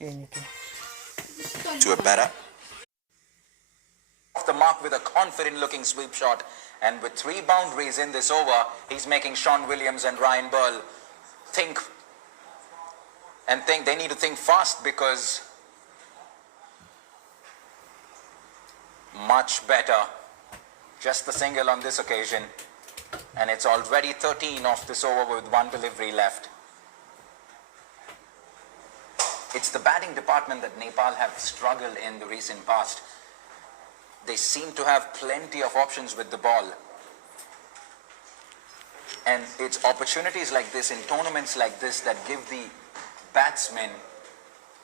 to a batter. Off the mark with a confident-looking sweep shot, and with 3 boundaries in this over, he's making Sean Williams and Ryan Burl think they need to think fast, because much better. Just the single on this occasion, and it's already 13 off this over with 1 delivery left. It's the batting department that Nepal have struggled in the recent past. They seem to have plenty of options with the ball. And it's opportunities like this, in tournaments like this, that give the batsmen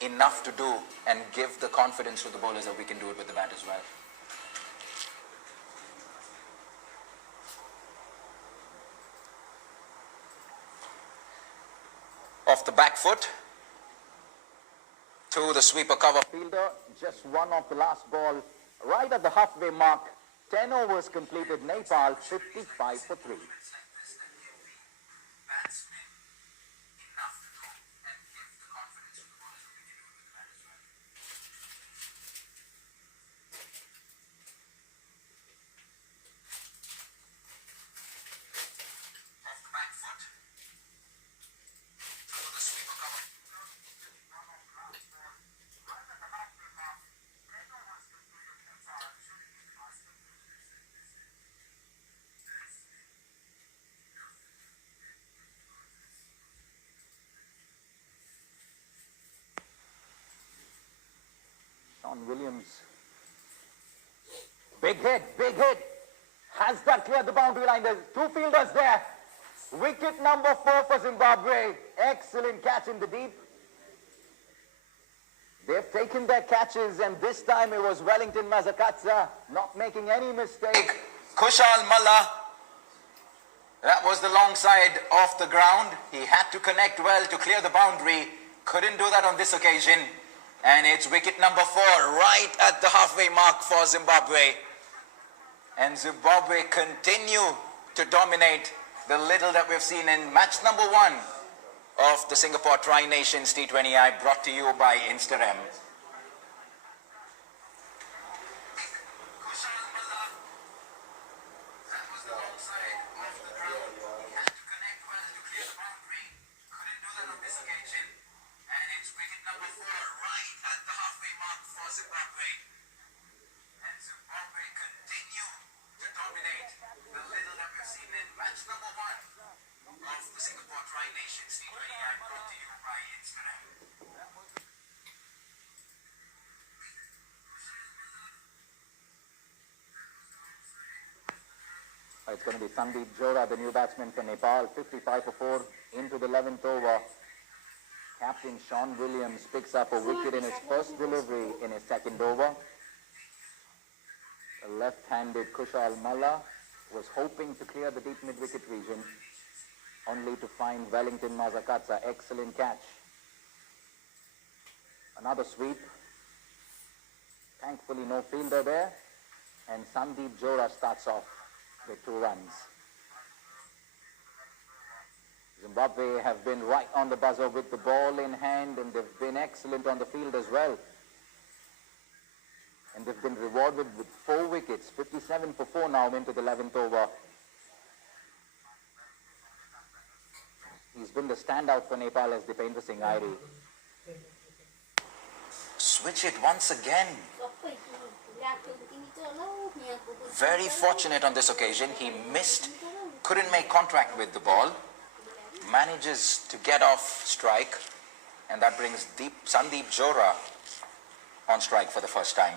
enough to do and give the confidence to the bowlers that we can do it with the bat as well. Off the back foot to the sweeper cover fielder, just one off the last ball, right at the halfway mark. 10 overs completed, Nepal 55 for 3. Williams, big hit, has that cleared the boundary line? There's 2 fielders there. Wicket number 4 for Zimbabwe. Excellent catch in the deep. They've taken their catches, and this time it was Wellington Mazakatsa not making any mistake. Kushal Malla, that was the long side off the ground. He had to connect well to clear the boundary. Couldn't do that on this occasion. And it's wicket number 4 right at the halfway mark for Zimbabwe. And Zimbabwe continue to dominate the little that we've seen in match number 1 of the Singapore Tri-Nations T20I, brought to you by Instarem. It's going to be Sandeep Jora, the new batsman for Nepal, 55 for 4 into the 11th over. Captain Sean Williams picks up a wicket in his first delivery in his 2nd over. The left-handed Kushal Malla was hoping to clear the deep mid-wicket region, only to find Wellington Mazakatsa. Excellent catch. Another sweep. Thankfully no fielder there, and Sandeep Jora starts off with 2 runs. Zimbabwe have been right on the buzzer with the ball in hand, and they've been excellent on the field as well. And they've been rewarded with 4 wickets, 57 for 4 now into the 11th over. He's been the standout for Nepal as Dipendra Singh Airi. Switch it once again. Very fortunate on this occasion. He missed, couldn't make contact with the ball, manages to get off strike, and that brings Sandeep Jora on strike for the first time.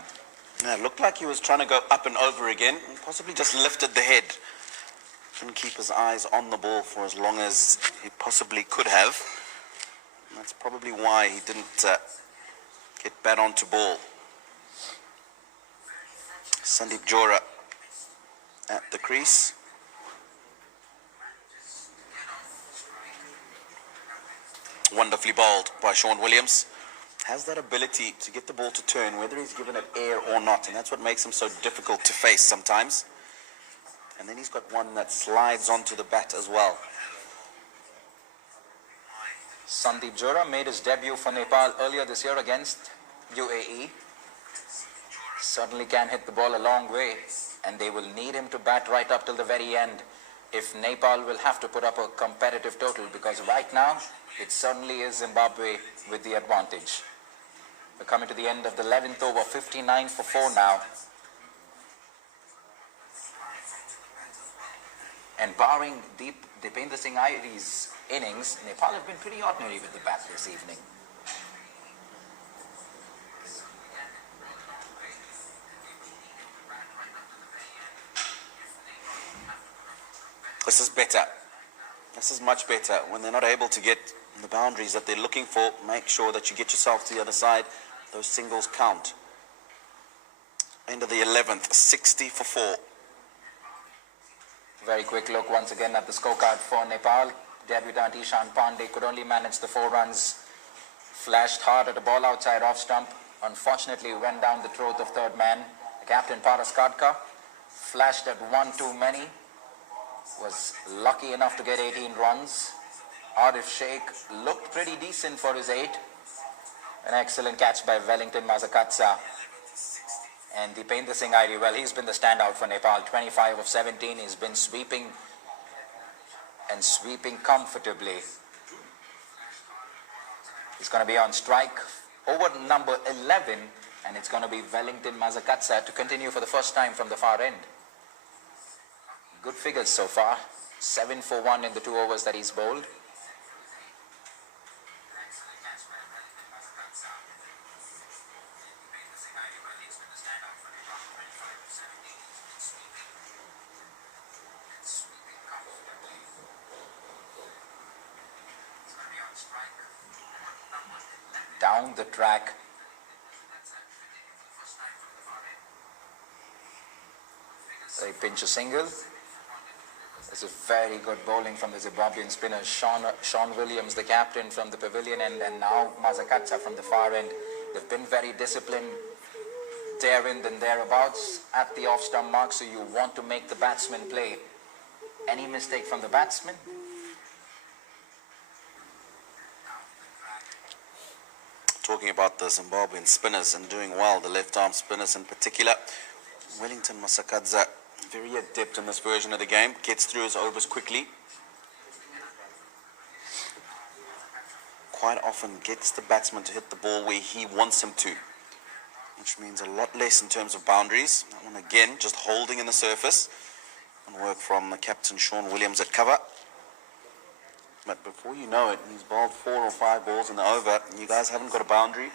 Yeah, it looked like he was trying to go up and over again, and possibly just lifted the head. Couldn't keep his eyes on the ball for as long as he possibly could have. And that's probably why he didn't get bat onto ball. Sandeep Jora at the crease. Wonderfully bowled by Sean Williams. Has that ability to get the ball to turn, whether he's given it air or not, and that's what makes him so difficult to face sometimes. And then he's got one that slides onto the bat as well. Sandeep Johra made his debut for Nepal earlier this year against UAE. Certainly can hit the ball a long way, and they will need him to bat right up till the very end if Nepal will have to put up a competitive total, because right now it certainly is Zimbabwe with the advantage. We're coming to the end of the 11th over, 59 for 4 now. And barring Dipendra Singh Airi's innings, Nepal have been pretty ordinary with the bat this evening. This is better. This is much better. When they're not able to get the boundaries that they're looking for, make sure that you get yourself to the other side. Those singles count. End of the 11th, 60 for 4. Very quick look once again at the scorecard for Nepal. Debutant Ishan Pandey could only manage the 4 runs. Flashed hard at a ball outside off stump. Unfortunately went down the throat of third man. The captain Paras Kadka flashed at 1 too many. Was lucky enough to get 18 runs. Arif Sheikh looked pretty decent for his 8. An excellent catch by Wellington Mazakatsa. And Dipendra Singh Airi, well, he's been the standout for Nepal. 25 of 17. He's been sweeping and sweeping comfortably. He's going to be on strike over number 11, and it's going to be Wellington Mazakatsa to continue for the first time from the far end. Good figures so far. 7 for 1 in the 2 overs that he's bowled. Down the track. They pinch a single. It's a very good bowling from the Zimbabwean spinner Sean Williams, the captain from the pavilion, and now Mazakatsa from the far end. They've been very disciplined therein and thereabouts at the off-stump mark, so you want to make the batsman play. Any mistake from the batsman? Talking about the Zimbabwean spinners and doing well, the left-arm spinners in particular. Wellington Mazakatsa, very adept in this version of the game, gets through his overs quickly. Quite often gets the batsman to hit the ball where he wants him to, which means a lot less in terms of boundaries. That one again, just holding in the surface. And work from the captain Sean Williams at cover. But before you know it, he's bowled 4 or 5 balls in the over. You guys haven't got a boundary.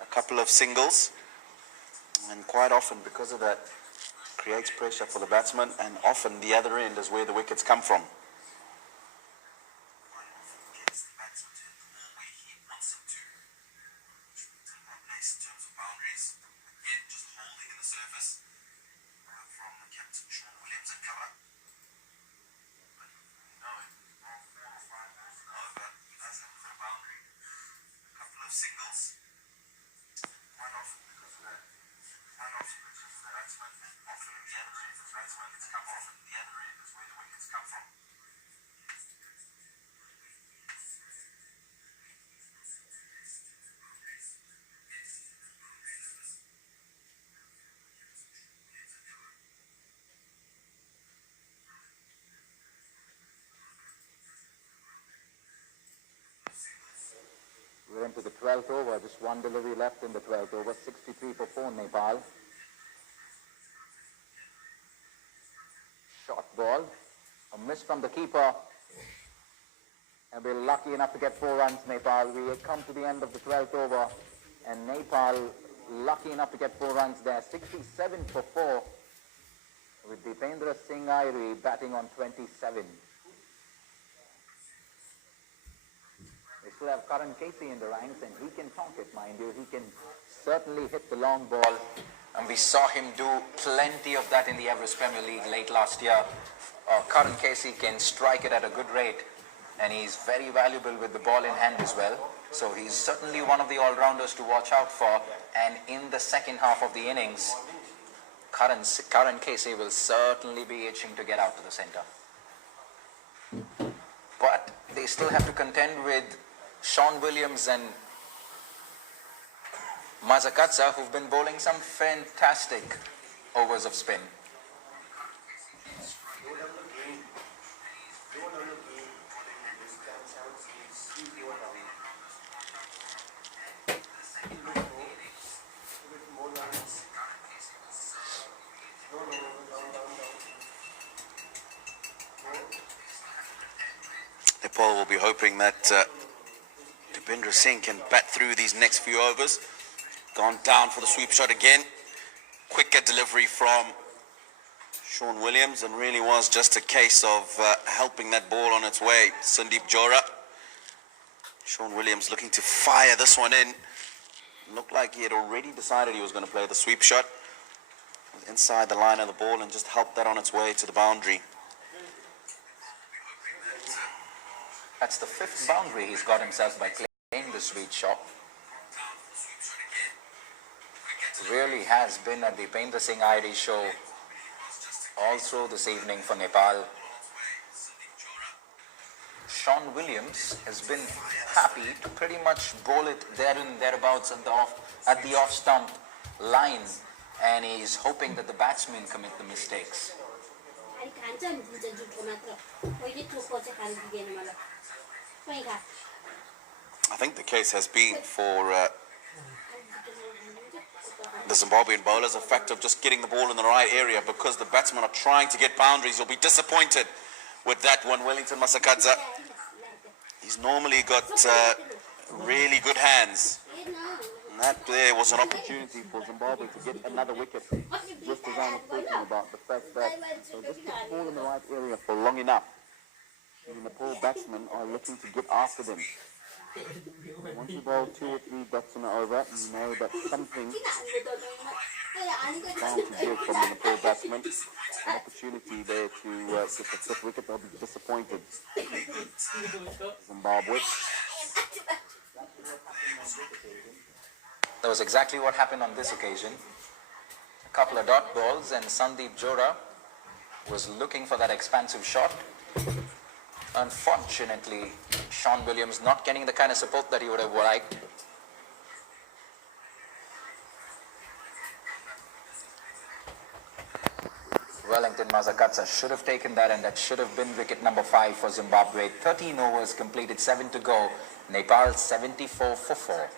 A couple of singles. And quite often, because of that, creates pressure for the batsman. And often the other end is where the wickets come from. We're into the 12th over. Just one delivery left in the 12th over. 63 for 4 Nepal. Short ball. A miss from the keeper. And we're lucky enough to get 4 runs, Nepal. We come to the end of the 12th over. And Nepal lucky enough to get 4 runs there. 67 for 4. With Dipendra Singh Airi batting on 27. They still have Karan Casey in the ranks, and he can talk it, mind you. He can certainly hit the long ball. And we saw him do plenty of that in the Everest Premier League late last year. Karan Casey can strike it at a good rate, and he's very valuable with the ball in hand as well. So he's certainly one of the all-rounders to watch out for. And in the second half of the innings, Karan Casey will certainly be itching to get out to the centre. But they still have to contend with Sean Williams and Mazakatsa, who've been bowling some fantastic overs of spin. Nepal will be hoping that Dipendra Singh can bat through these next few overs. Gone down for the sweep shot again. Quicker delivery from Sean Williams, and really was just a case of helping that ball on its way. Sandeep Johra. Sean Williams looking to fire this one in. Looked like he had already decided he was going to play the sweep shot. Was inside the line of the ball and just helped that on its way to the boundary. That's the 5th boundary he's got himself by playing the sweet shot. Really has been a Dipendra Singh ID show all through this evening for Nepal. Sean Williams has been happy to pretty much bowl it there and thereabouts at the off stump line, and he's hoping that the batsmen commit the mistakes. I think the case has been for the Zimbabwean bowlers a fact of just getting the ball in the right area, because the batsmen are trying to get boundaries. You'll be disappointed with that one. Wellington Masakadza, he's normally got really good hands. And that there was an opportunity for Zimbabwe to get another wicket. Just as I was talking about, the fact that they just put the ball in the right area for long enough. And the Nepal batsmen are looking to get after them. Once you bowl 2 or 3 dots in an over, you know that something is bound to give from the Nepal batsmen. An opportunity there to get the 5th wicket. They'll be disappointed. Zimbabwe. That was exactly what happened on this occasion. A couple of dot balls, and Sandeep Johra was looking for that expansive shot. Unfortunately, Sean Williams not getting the kind of support that he would have liked. Wellington Masakatsa should have taken that, and that should have been wicket number 5 for Zimbabwe. 13 overs completed, 7 to go. Nepal 74 for 4.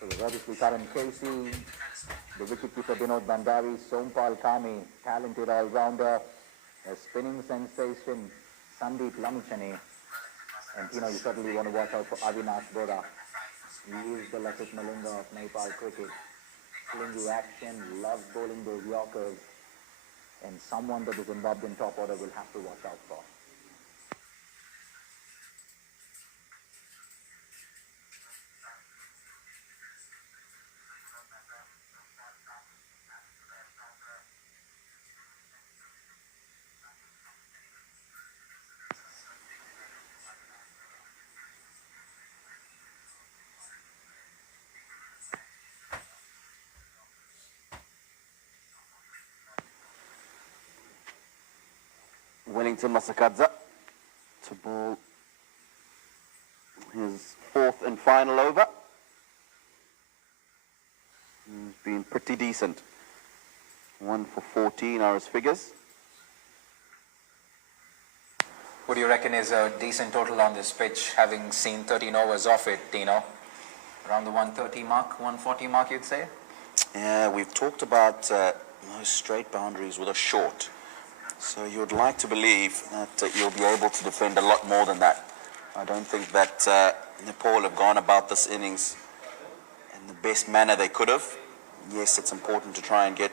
So there's obviously Karan Casey, the wicketkeeper Binod Bandari, Sompal Kami, talented all-rounder, a spinning sensation, Sandeep Lamichane. And you certainly want to watch out for Avinash Bora. He is the Lasit Malinga of Nepal cricket. Slingy action, loves bowling those Yorkers, and someone that the Zimbabwean top order will have to watch out for. Wellington Masakadza to bowl his 4th and final over. He's been pretty decent. 1 for 14 are his figures. What do you reckon is a decent total on this pitch, having seen 13 overs off it, Dino? Around the 130 mark, 140 mark, you'd say? Yeah, we've talked about most straight boundaries with a short. So you would like to believe that you'll be able to defend a lot more than that. I don't think that Nepal have gone about this innings in the best manner they could have. Yes, it's important to try and get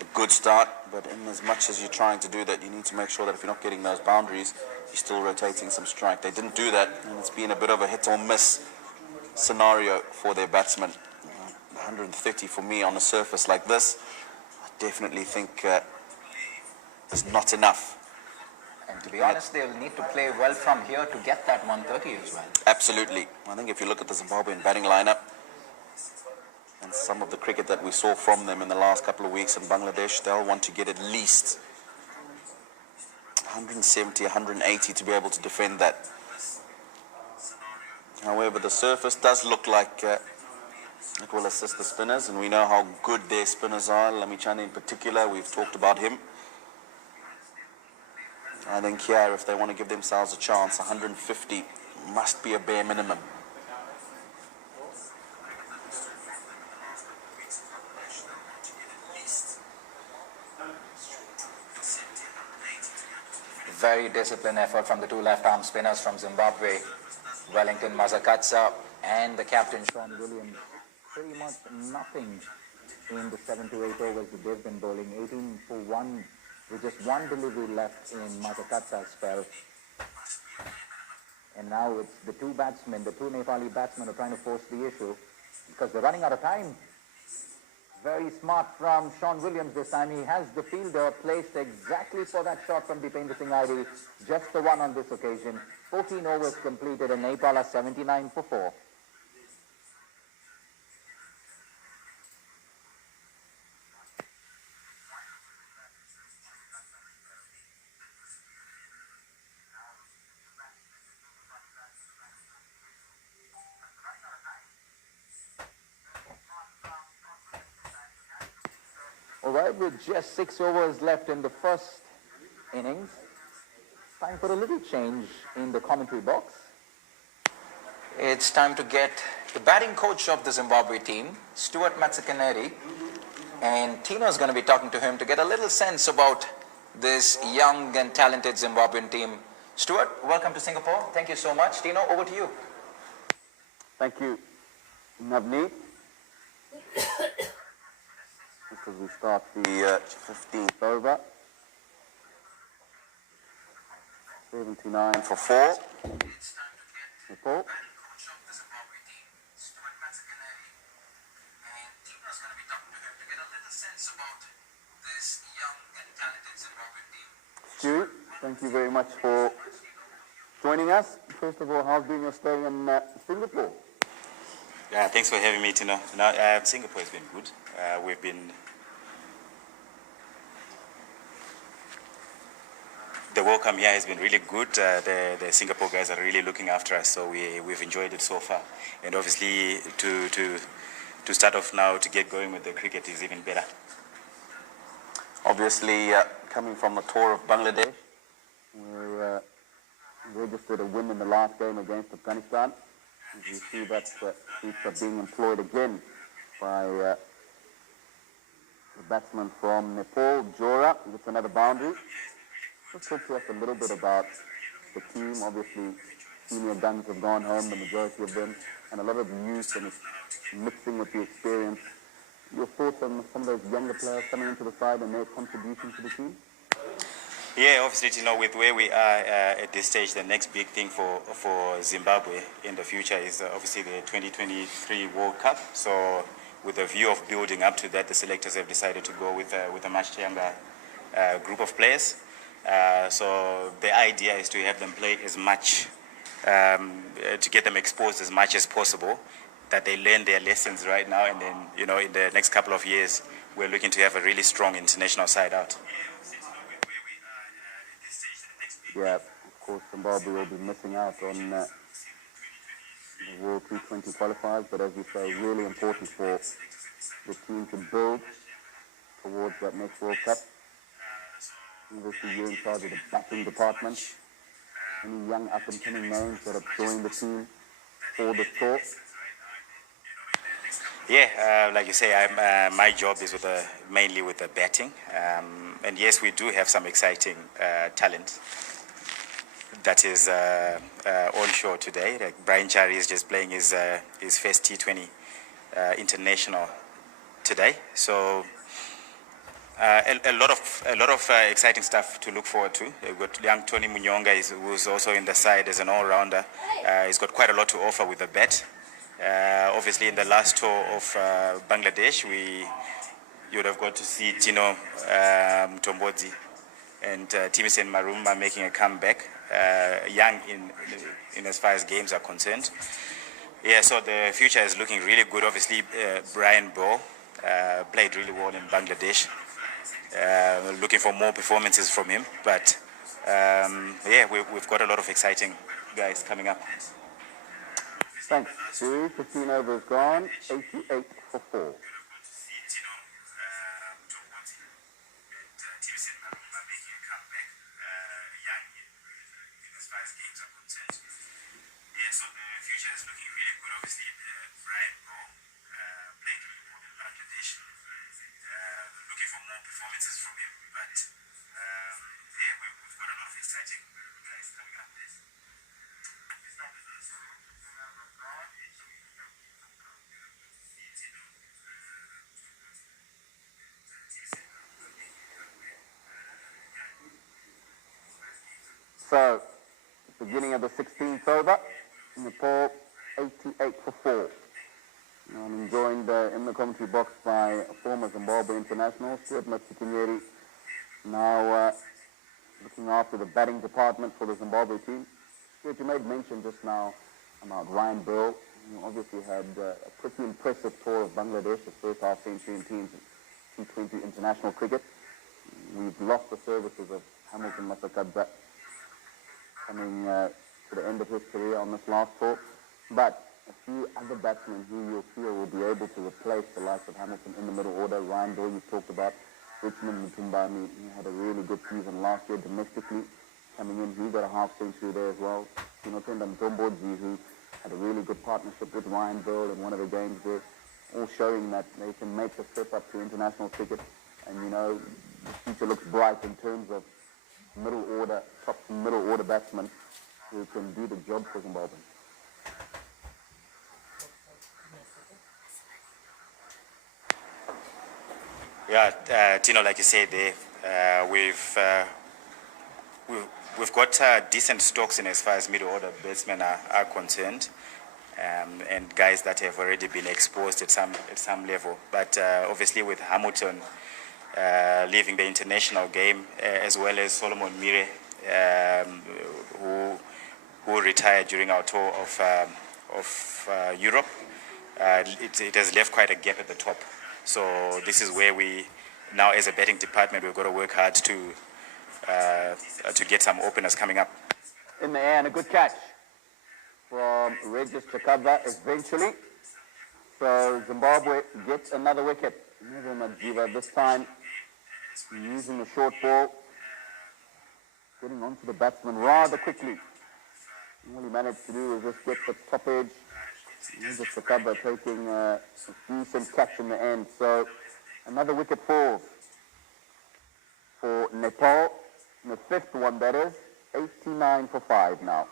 a good start, but in as much as you're trying to do that, you need to make sure that if you're not getting those boundaries, you're still rotating some strike. They didn't do that, and it's been a bit of a hit or miss scenario for their batsmen. 130 for me on a surface like this, I definitely think is not enough. And to be honest, they'll need to play well from here to get that 130 as well. Absolutely. I think if you look at the Zimbabwean batting lineup, and some of the cricket that we saw from them in the last couple of weeks in Bangladesh, they'll want to get at least 170, 180 to be able to defend that. However, the surface does look like it will assist the spinners, and we know how good their spinners are. Lamichhane in particular, we've talked about him. I think here, if they want to give themselves a chance, 150 must be a bare minimum. Very disciplined effort from the two left-arm spinners from Zimbabwe, Wellington Mazakatsa and the captain Sean Williams. Pretty much nothing in the 7 to 8 overs that they've been bowling. 18 for 1 with just one delivery left in Mazakatsa's spell. And now it's the two batsmen, the two Nepali batsmen are trying to force the issue because they're running out of time. Very smart from Sean Williams this time. He has the fielder placed exactly for that shot from Dipendra Singh Airi. Just the one on this occasion. 14 overs completed and Nepal are 79 for 4. All right, with just 6 overs left in the first innings, time for a little change in the commentary box. It's time to get the batting coach of the Zimbabwe team, Stuart Matsakaneri, and Tino's going to be talking to him to get a little sense about this young and talented Zimbabwean team. Stuart, welcome to Singapore. Thank you so much. Tino, over to you. Thank you, Navneet. Just as we start the 15th over. 79 for 4. Nepal. Stu, thank you very much for joining us. First of all, how's been your stay in Singapore? Yeah, thanks for having me, Tino. Singapore has been good. The welcome here has been really good. The Singapore guys are really looking after us, so we've enjoyed it so far. And obviously, to start off now, to get going with the cricket is even better. Obviously, coming from the tour of Bangladesh, we registered a win in the last game against Afghanistan. As you see that seats are being employed again by the batsman from Nepal, Jora, with another boundary. Let's talk to us a little bit about the team. Obviously, senior guns have gone home, the majority of them, and a lot of youth, and it's mixing with the experience. Your thoughts on some of those younger players coming into the side and their contribution to the team? Yeah, obviously, with where we are at this stage, the next big thing for Zimbabwe in the future is obviously the 2023 World Cup. So with a view of building up to that, the selectors have decided to go with a much younger group of players. So the idea is to have them play as much, to get them exposed as much as possible, that they learn their lessons right now, and then, in the next couple of years, we're looking to have a really strong international side out. Yeah, of course, Zimbabwe will be missing out on the World T20 qualifiers, but as you say, really important for the team to build towards that next World Cup. Obviously, you're in charge of the batting department. Any young up-and-coming names that have joined the team for the tour? Yeah, like you say, my job is mainly with the batting. And yes, we do have some exciting talent that is onshore today. Like Brian Chari is just playing his first T20 international today. So a lot of exciting stuff to look forward to. We've got young Tony Munyonga, who's also in the side as an all-rounder. He's got quite a lot to offer with the bat. Obviously, in the last tour of Bangladesh, you would have got to see Tino Mtombodzi and Timisen Maruma making a comeback, young in as far as games are concerned. Yeah, so the future is looking really good. Obviously, Brian Bow played really well in Bangladesh. Looking for more performances from him. But yeah, we've got a lot of exciting guys coming up. Thanks, Stu. 15 overs gone, 88 for 4. So the future is looking really good. Obviously, Brian Bow playing really well in Bangladesh. Looking for more performances from him. But yeah, we've got a lot of exciting guys coming up. So, beginning of the 16th over, Nepal 88 for 4. I'm joined in the commentary box by former Zimbabwe international, Stuart Matsikinyeri, now looking after the batting department for the Zimbabwe team. Stuart, you made mention just now about Ryan Burl, who obviously had a pretty impressive tour of Bangladesh, his first half century in T20 international cricket. We've lost the services of Hamilton Masakadza coming to the end of his career on this last tour, but a few other batsmen who you'll feel will be able to replace the likes of Hamilton in the middle order. Ryan Burl, you've talked about. Richmond Mutumbani, he had a really good season last year domestically. Coming in, he got a half century there as well. Tinotenda Mtombodzi, who had a really good partnership with Ryan Burl in one of the games there, all showing that they can make the step up to international cricket. And, the future looks bright in terms of middle order, top middle order batsmen who can do the job for Zimbabwe. Yeah, Tino, like you said there, we've got decent stocks in as far as middle order batsmen are concerned, and guys that have already been exposed at some level. But obviously, with Hamilton leaving the international game, as well as Solomon Mire, who retired during our tour of Europe, it has left quite a gap at the top. So this is where we now, as a batting department, we've got to work hard to get some openers coming up. In the air, and a good catch from Regis Chakabva eventually. So Zimbabwe gets another wicket. Nuwakot this time using the short ball, getting onto the batsman rather quickly. All he managed to do was just get the top edge. Regis Chakabva taking a decent catch in the end. So another wicket falls for Nepal. The fifth one, that is, 89 for 5 now.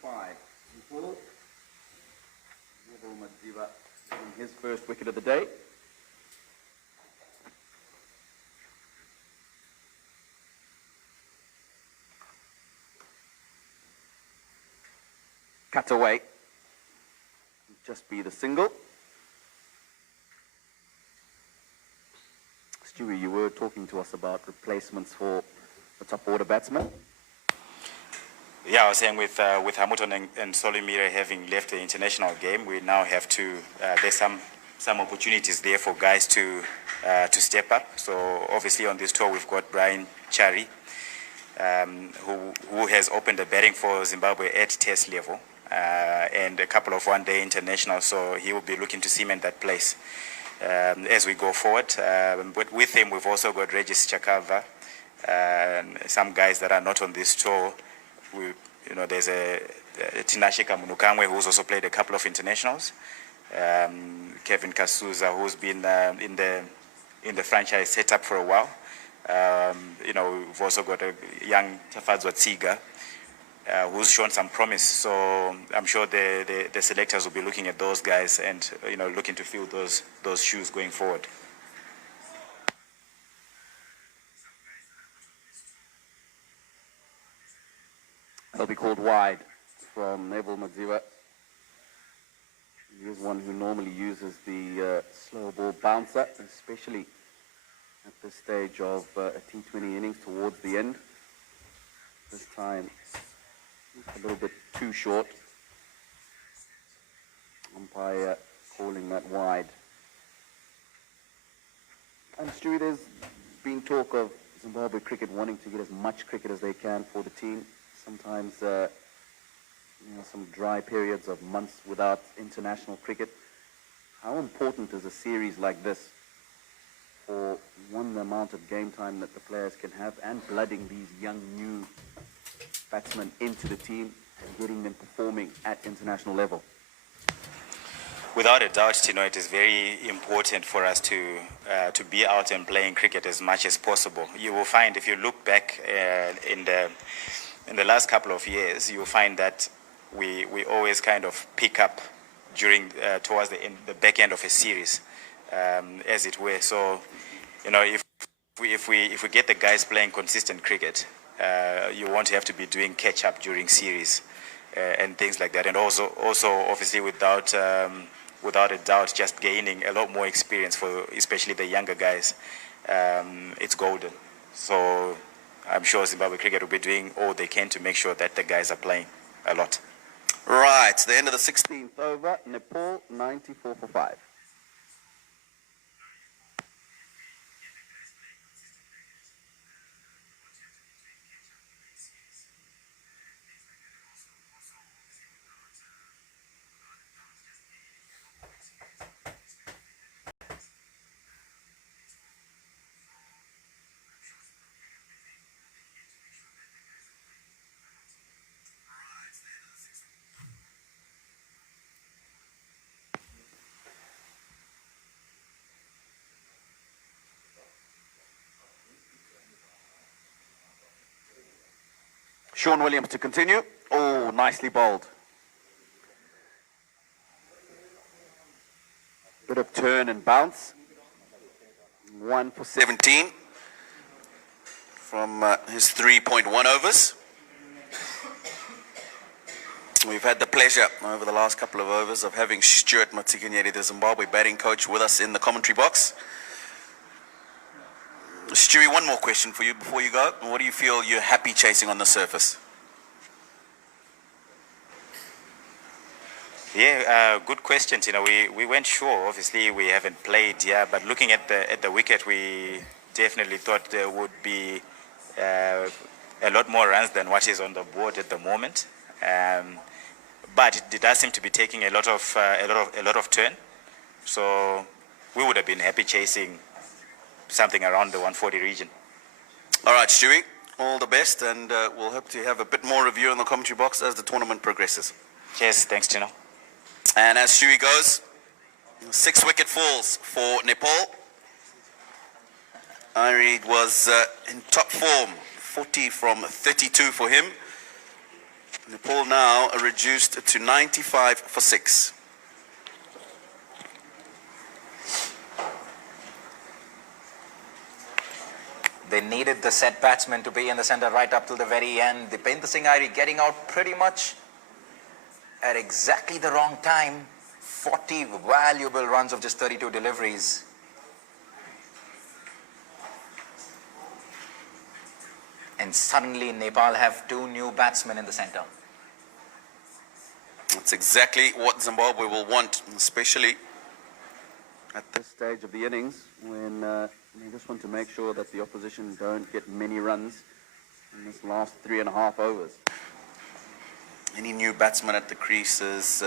For 5. Nepal. Madziva getting his first wicket of the day. Cut away. Just be the single. Stewie, you were talking to us about replacements for the top order batsmen. Yeah, I was saying with Hamilton and Solomon having left the international game, we now have to. There's some opportunities there for guys to step up. So obviously on this tour we've got Brian Chari, who has opened the batting for Zimbabwe at Test level, and a couple of one-day internationals. So he will be looking to cement that place as we go forward. But with him we've also got Regis Chakabva, some guys that are not on this tour. There's a Tinashe Kamunukamwe, who's also played a couple of internationals. Kevin Kasuza, who's been in the franchise setup for a while. We've also got a young Tafadzwa Tsiga, who's shown some promise. So I'm sure the selectors will be looking at those guys and looking to fill those shoes going forward. They'll be called wide from Neville Madziwa. He is one who normally uses the slow ball bouncer, especially at this stage of a T20 innings towards the end. This time, a little bit too short. Umpire calling that wide. And Stewie, there's been talk of Zimbabwe cricket wanting to get as much cricket as they can for the team. Sometimes some dry periods of months without international cricket. How important is a series like this for, one, the amount of game time that the players can have, and blooding these young new batsmen into the team and getting them performing at international level? Without a doubt, it is very important for us to be out and playing cricket as much as possible. You will find, if you look back in the last couple of years, you will find that we always kind of pick up towards the back end of a series, as it were. So, if we get the guys playing consistent cricket, you won't have to be doing catch up during series and things like that. And also obviously without a doubt, just gaining a lot more experience for especially the younger guys. It's golden. So I'm sure Zimbabwe cricket will be doing all they can to make sure that the guys are playing a lot. Right, the end of the 16th over, Nepal 94 for 5. Sean Williams to continue. Oh, nicely bowled. Bit of turn and bounce. 1 for 17 from his 3.1 overs. We've had the pleasure over the last couple of overs of having Stuart Matikanyeri, the Zimbabwe batting coach, with us in the commentary box. Stewie, one more question for you before you go. What do you feel you're happy chasing on the surface? Yeah, good question. We weren't sure. Obviously, we haven't played, but looking at the wicket, we definitely thought there would be a lot more runs than what is on the board at the moment. But it does seem to be taking a lot of turn. So we would have been happy chasing something around the 140 region. All right, Stewie, all the best, and we'll hope to have a bit more of you in the commentary box as the tournament progresses. Cheers, thanks, Tino. And as Stewie goes, 6 wicket falls for Nepal. Irie was in top form, 40 from 32 for him. Nepal now are reduced to 95 for 6. They needed the set batsman to be in the center right up till the very end. Dipendra Singh Irie getting out pretty much at exactly the wrong time. 40 valuable runs of just 32 deliveries. And suddenly Nepal have 2 new batsmen in the center. That's exactly what Zimbabwe will want, especially at this stage of the innings, when they just want to make sure that the opposition don't get many runs in this last 3.5 overs. Any new batsman at the crease is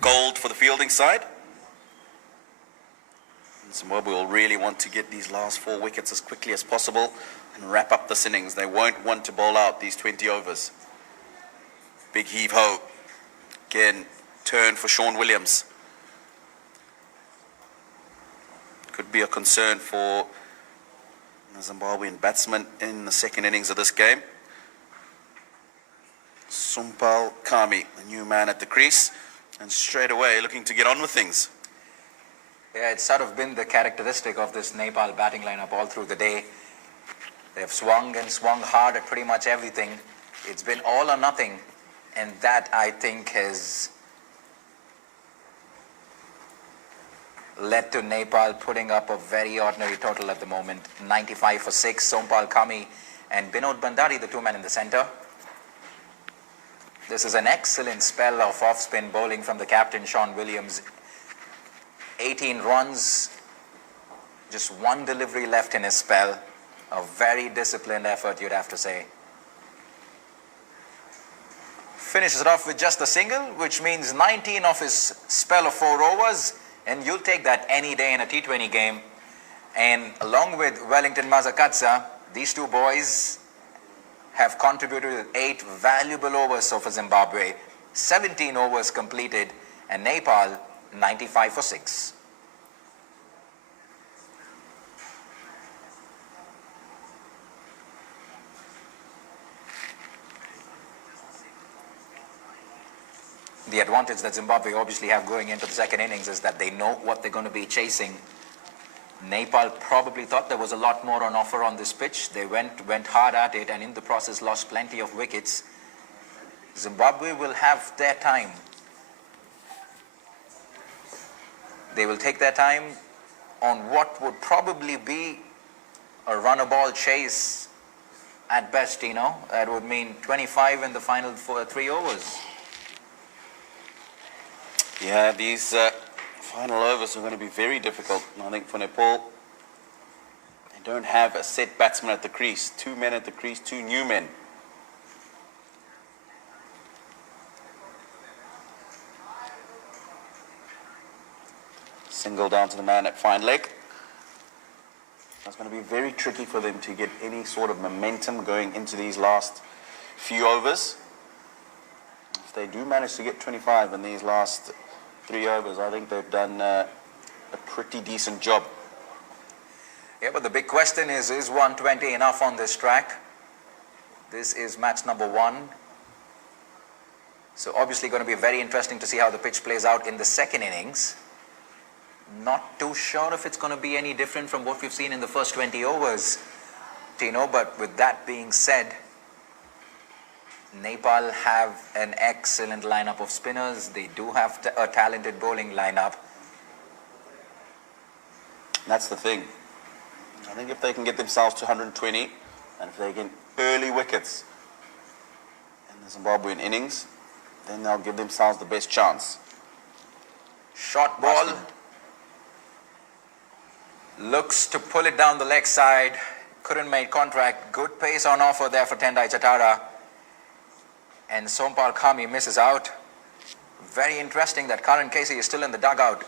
gold for the fielding side. Zimbabwe will really want to get these last 4 wickets as quickly as possible and wrap up this innings. They won't want to bowl out these 20 overs. Big heave-ho. Again, turn for Sean Williams. Could be a concern for the Zimbabwean batsman in the second innings of this game. Sumpal Kami, the new man at the crease, and straight away looking to get on with things. Yeah, it's sort of been the characteristic of this Nepal batting lineup all through the day. They've swung and swung hard at pretty much everything. It's been all or nothing, and that, I think, has led to Nepal putting up a very ordinary total at the moment. 95 for 6, Sompal Kami and Binod Bandari, the 2 men in the centre. This is an excellent spell of off-spin bowling from the captain, Sean Williams. 18 runs, just 1 delivery left in his spell. A very disciplined effort, you'd have to say. Finishes it off with just a single, which means 19 of his spell of 4 overs, and you'll take that any day in a T20 game. And along with Wellington Mazakatsa, these 2 boys have contributed with 8 valuable overs so for Zimbabwe. 17 overs completed, and Nepal 95 for 6. The advantage that Zimbabwe obviously have going into the second innings is that they know what they're going to be chasing. Nepal probably thought there was a lot more on offer on this pitch. They went hard at it and in the process lost plenty of wickets. Zimbabwe will have their time. They will take their time on what would probably be a run-a-ball chase at best, you know. That would mean 25 in the final 3 overs. Yeah, these final overs are going to be very difficult. I think for Nepal, they don't have a set batsman at the crease. 2 men at the crease, 2 new men. Single down to the man at fine leg. It's going to be very tricky for them to get any sort of momentum going into these last few overs. If they do manage to get 25 in these last 3 overs, I think they've done a pretty decent job. Yeah, but the big question is 120 enough on this track? This is match number 1. So obviously going to be very interesting to see how the pitch plays out in the second innings. Not too sure if it's going to be any different from what we've seen in the first 20 overs, Tino, but with that being said, Nepal have an excellent lineup of spinners. They do have a talented bowling lineup. That's the thing. I think if they can get themselves to 120, and if they get early wickets in the Zimbabwean innings, then they'll give themselves the best chance. Short ball. Looks to pull it down the leg side. Couldn't make contact. Good pace on offer there for Tendai Chatara. And Sompal Kami misses out. Very interesting that Karan Casey is still in the dugout.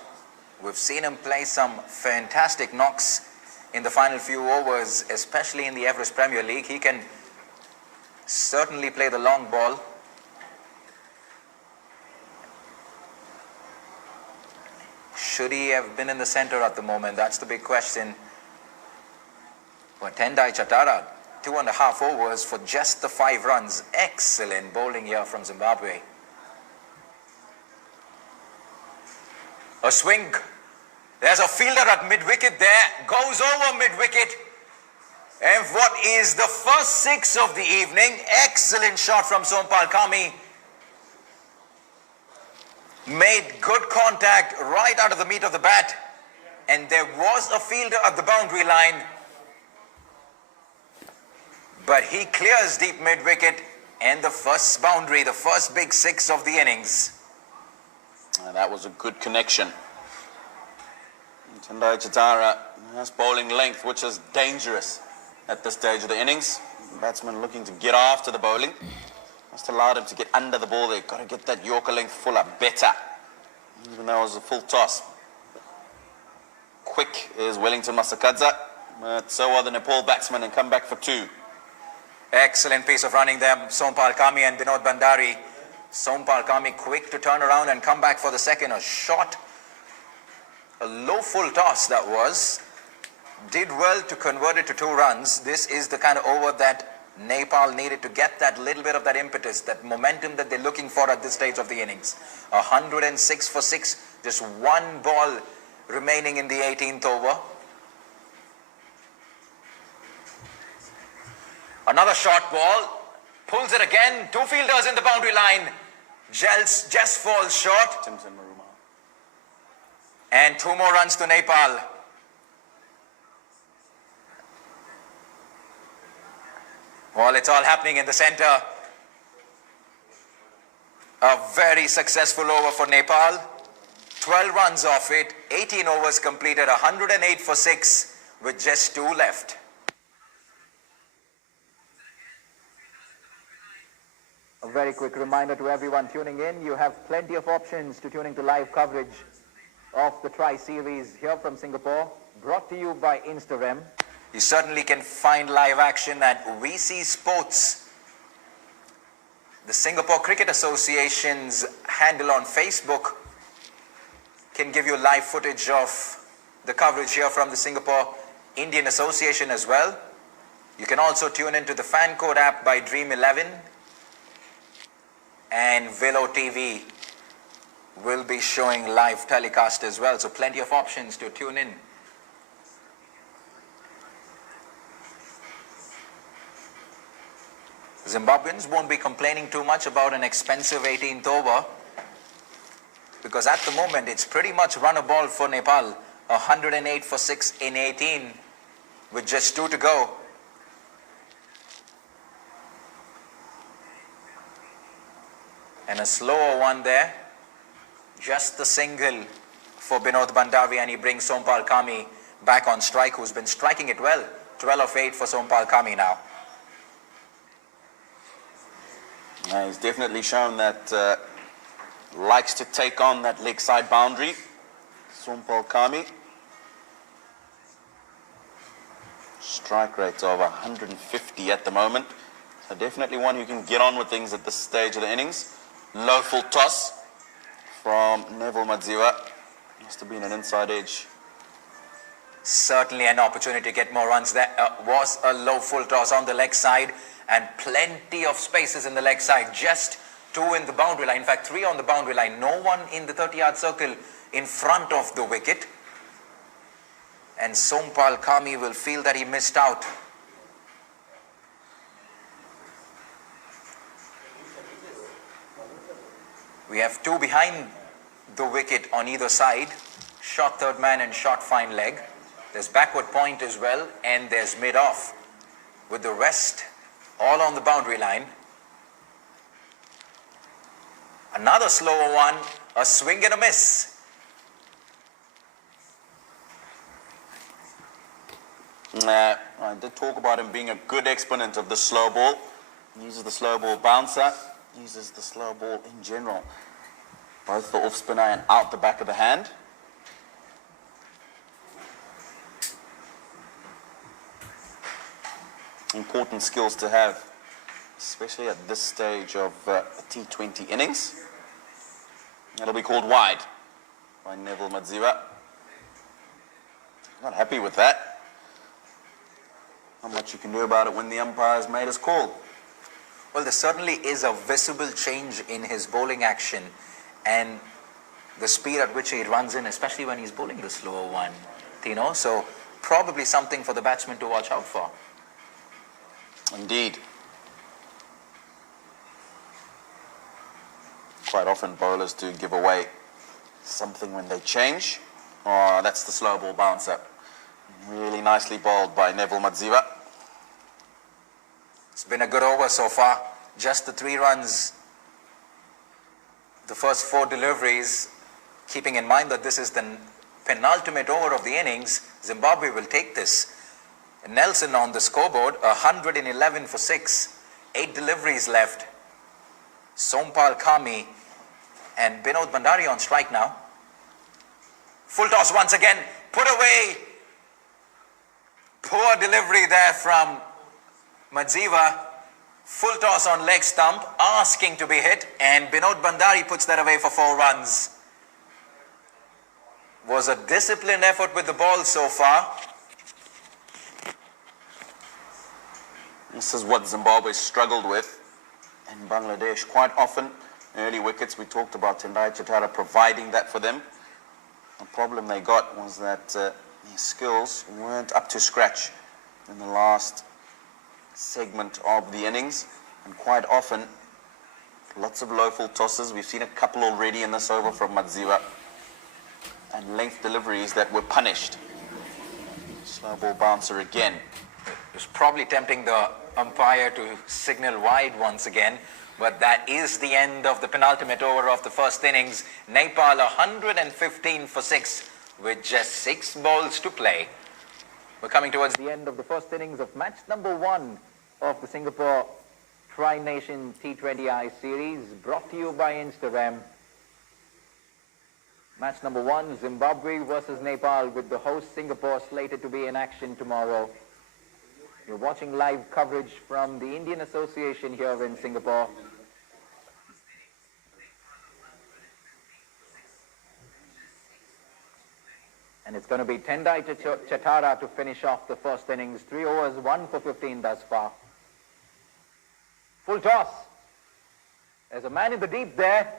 We've seen him play some fantastic knocks in the final few overs, especially in the Everest Premier League. He can certainly play the long ball. Should he have been in the center at the moment? That's the big question. But Tendai Chatara, 2.5 overs for just the 5 runs. Excellent bowling here from Zimbabwe. A swing. There's a fielder at mid-wicket there. Goes over mid-wicket. And what is the first 6 of the evening? Excellent shot from Sompal Kami. Made good contact right out of the meat of the bat. And there was a fielder at the boundary line. But he clears deep mid-wicket, and the first boundary, the first big 6 of the innings. And that was a good connection. Tendai Chatara has bowling length, which is dangerous at this stage of the innings. The batsman looking to get after the bowling. Just allowed him to get under the ball. They've got to get that Yorker length fuller, better. Even though it was a full toss. quick is Wellington Masakadza, but so are the Nepal batsmen and come back for 2. Excellent piece of running there, Sompal Kami and Binod Bandari. Sompal Kami quick to turn around and come back for the second. A shot, a low full toss that was. Did well to convert it to 2 runs. This is the kind of over that Nepal needed to get that little bit of that impetus, that momentum that they're looking for at this stage of the innings. 106 for 6, just 1 ball remaining in the 18th over. Another short ball, pulls it again, 2 fielders in the boundary line. Just falls short. And 2 more runs to Nepal. Well, it's all happening in the center. A very successful over for Nepal. 12 runs off it, 18 overs completed, 108 for 6 with just 2 left. A very quick reminder to everyone tuning in, you have plenty of options to tune into live coverage of the Tri-Series here from Singapore, brought to you by Instarem. You certainly can find live action at VC Sports. The Singapore Cricket Association's handle on Facebook can give you live footage of the coverage here from the Singapore Indian Association as well. You can also tune into the Fan Code app by Dream 11, and Velo TV will be showing live telecast as well. So plenty of options to tune in. Zimbabweans won't be complaining too much about an expensive 18th over, because at the moment it's pretty much run a ball for Nepal. 108 for 6 in 18 with just 2 to go. And a slower one there. Just the single for Binod Bandari, and he brings Sompal Kami back on strike, who's been striking it well. 12 of 8 for Sompal Kami now. He's definitely shown that likes to take on that leg side boundary. Sompal Kami. Strike rate's over 150 at the moment. So definitely one who can get on with things at this stage of the innings. Low full toss from Neville Madziwa. Must have been an inside edge. Certainly an opportunity to get more runs. There was a low full toss on the leg side, and plenty of spaces in the leg side. Just 2 in the boundary line. In fact, 3 on the boundary line. No one in the 30-yard circle in front of the wicket. And Sompal Kami will feel that he missed out. We have 2 behind the wicket on either side. Short third man and short fine leg. There's backward point as well, and there's mid-off, with the rest all on the boundary line. Another slower one, a swing and a miss. I did talk about him being a good exponent of the slow ball. He uses the slow ball bouncer, uses the slow ball in general. Both the off spinner and out the back of the hand. Important skills to have, especially at this stage of a T20 innings. It'll be called wide by Neville Madziwa. Not happy with that. Not much you can do about it when the umpire's made his call. Well, there certainly is a visible change in his bowling action and the speed at which he runs in, especially when he's bowling the slower one, Tino. So probably something for the batsman to watch out for. Indeed. Quite often bowlers do give away something when they change. Oh, that's the slow ball bouncer. Really nicely bowled by Neville Madziwa. It's been a good over so far. Just the 3 runs, the first 4 deliveries, keeping in mind that this is the penultimate over of the innings. Zimbabwe will take this. Nelson on the scoreboard, 111 for 6, 8 deliveries left. Sompal Kami and Binod Bandari on strike now. Full toss once again, put away. Poor delivery there from Madziva. Full toss on leg stump, asking to be hit, and Binod Bandari puts that away for 4 runs. Was a disciplined effort with the ball so far. This is what Zimbabwe struggled with in Bangladesh. Quite often, early wickets, we talked about Tendai Chatara providing that for them. The problem they got was that their skills weren't up to scratch in the last segment of the innings. And quite often, lots of low full tosses. We've seen a couple already in this over from Madziva. And length deliveries that were punished. Slow ball bouncer again. It was probably tempting the umpire to signal wide once again, but that is the end of the penultimate over of the first innings. Nepal 115 for 6 with just 6 balls to play. We're coming towards the end of the first innings of match number 1 of the Singapore Tri-Nation T20I series, brought to you by Instagram. Match number 1, Zimbabwe versus Nepal, with the host Singapore slated to be in action tomorrow. You're watching live coverage from the Indian Association here in Singapore. And it's going to be Tendai Chatara to finish off the first innings. 3 overs, 1 for 15 thus far. Full toss. There's a man in the deep there.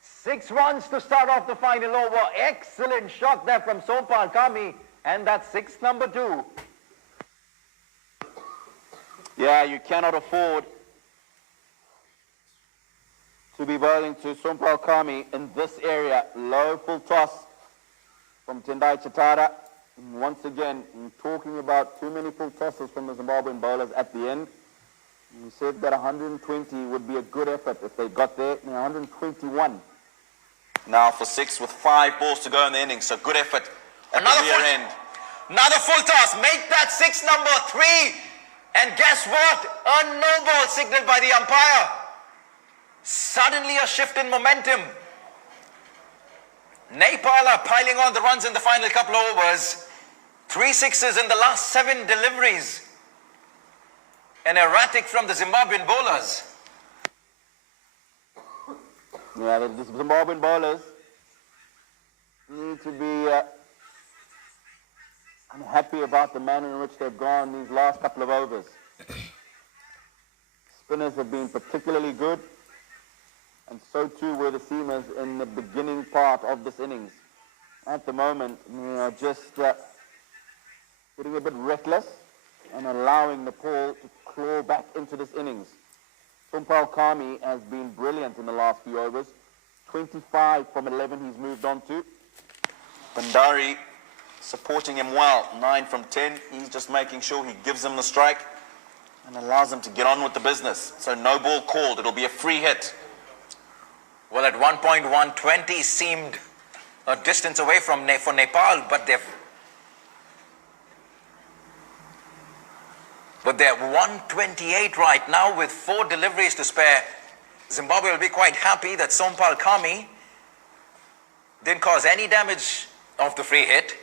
6 runs to start off the final over. Excellent shot there from Sompal Kami. And that's 6 number 2. Yeah, you cannot afford to be bowling to Sompal Kami in this area. Low full toss from Tendai Chatara. And once again, talking about too many full tosses from the Zimbabwean bowlers at the end. We said that 120 would be a good effort if they got there. 121. Now for 6 with 5 balls to go in the innings. So good effort at the rear end. Another full toss. Make that 6 number 3. And guess what? A no ball signaled by the umpire. Suddenly a shift in momentum. Nepal are piling on the runs in the final couple of overs. 3 sixes in the last 7 deliveries. An erratic from the Zimbabwean bowlers. Yeah, the Zimbabwean bowlers need to be unhappy about the manner in which they've gone these last couple of overs. Spinners have been particularly good, and so too were the seamers in the beginning part of this innings. At the moment, just getting a bit reckless and allowing Nepal to claw back into this innings. Sompal Kami has been brilliant in the last few overs. 25 from 11 he's moved on to. Bandari supporting him well. 9 from 10. He's just making sure he gives him the strike and allows him to get on with the business. So no ball called. It'll be a free hit. Well, at one point, 120 seemed a distance away for Nepal, but they're 128 right now with 4 deliveries to spare. Zimbabwe will be quite happy that Sompal Kami didn't cause any damage of the free hit.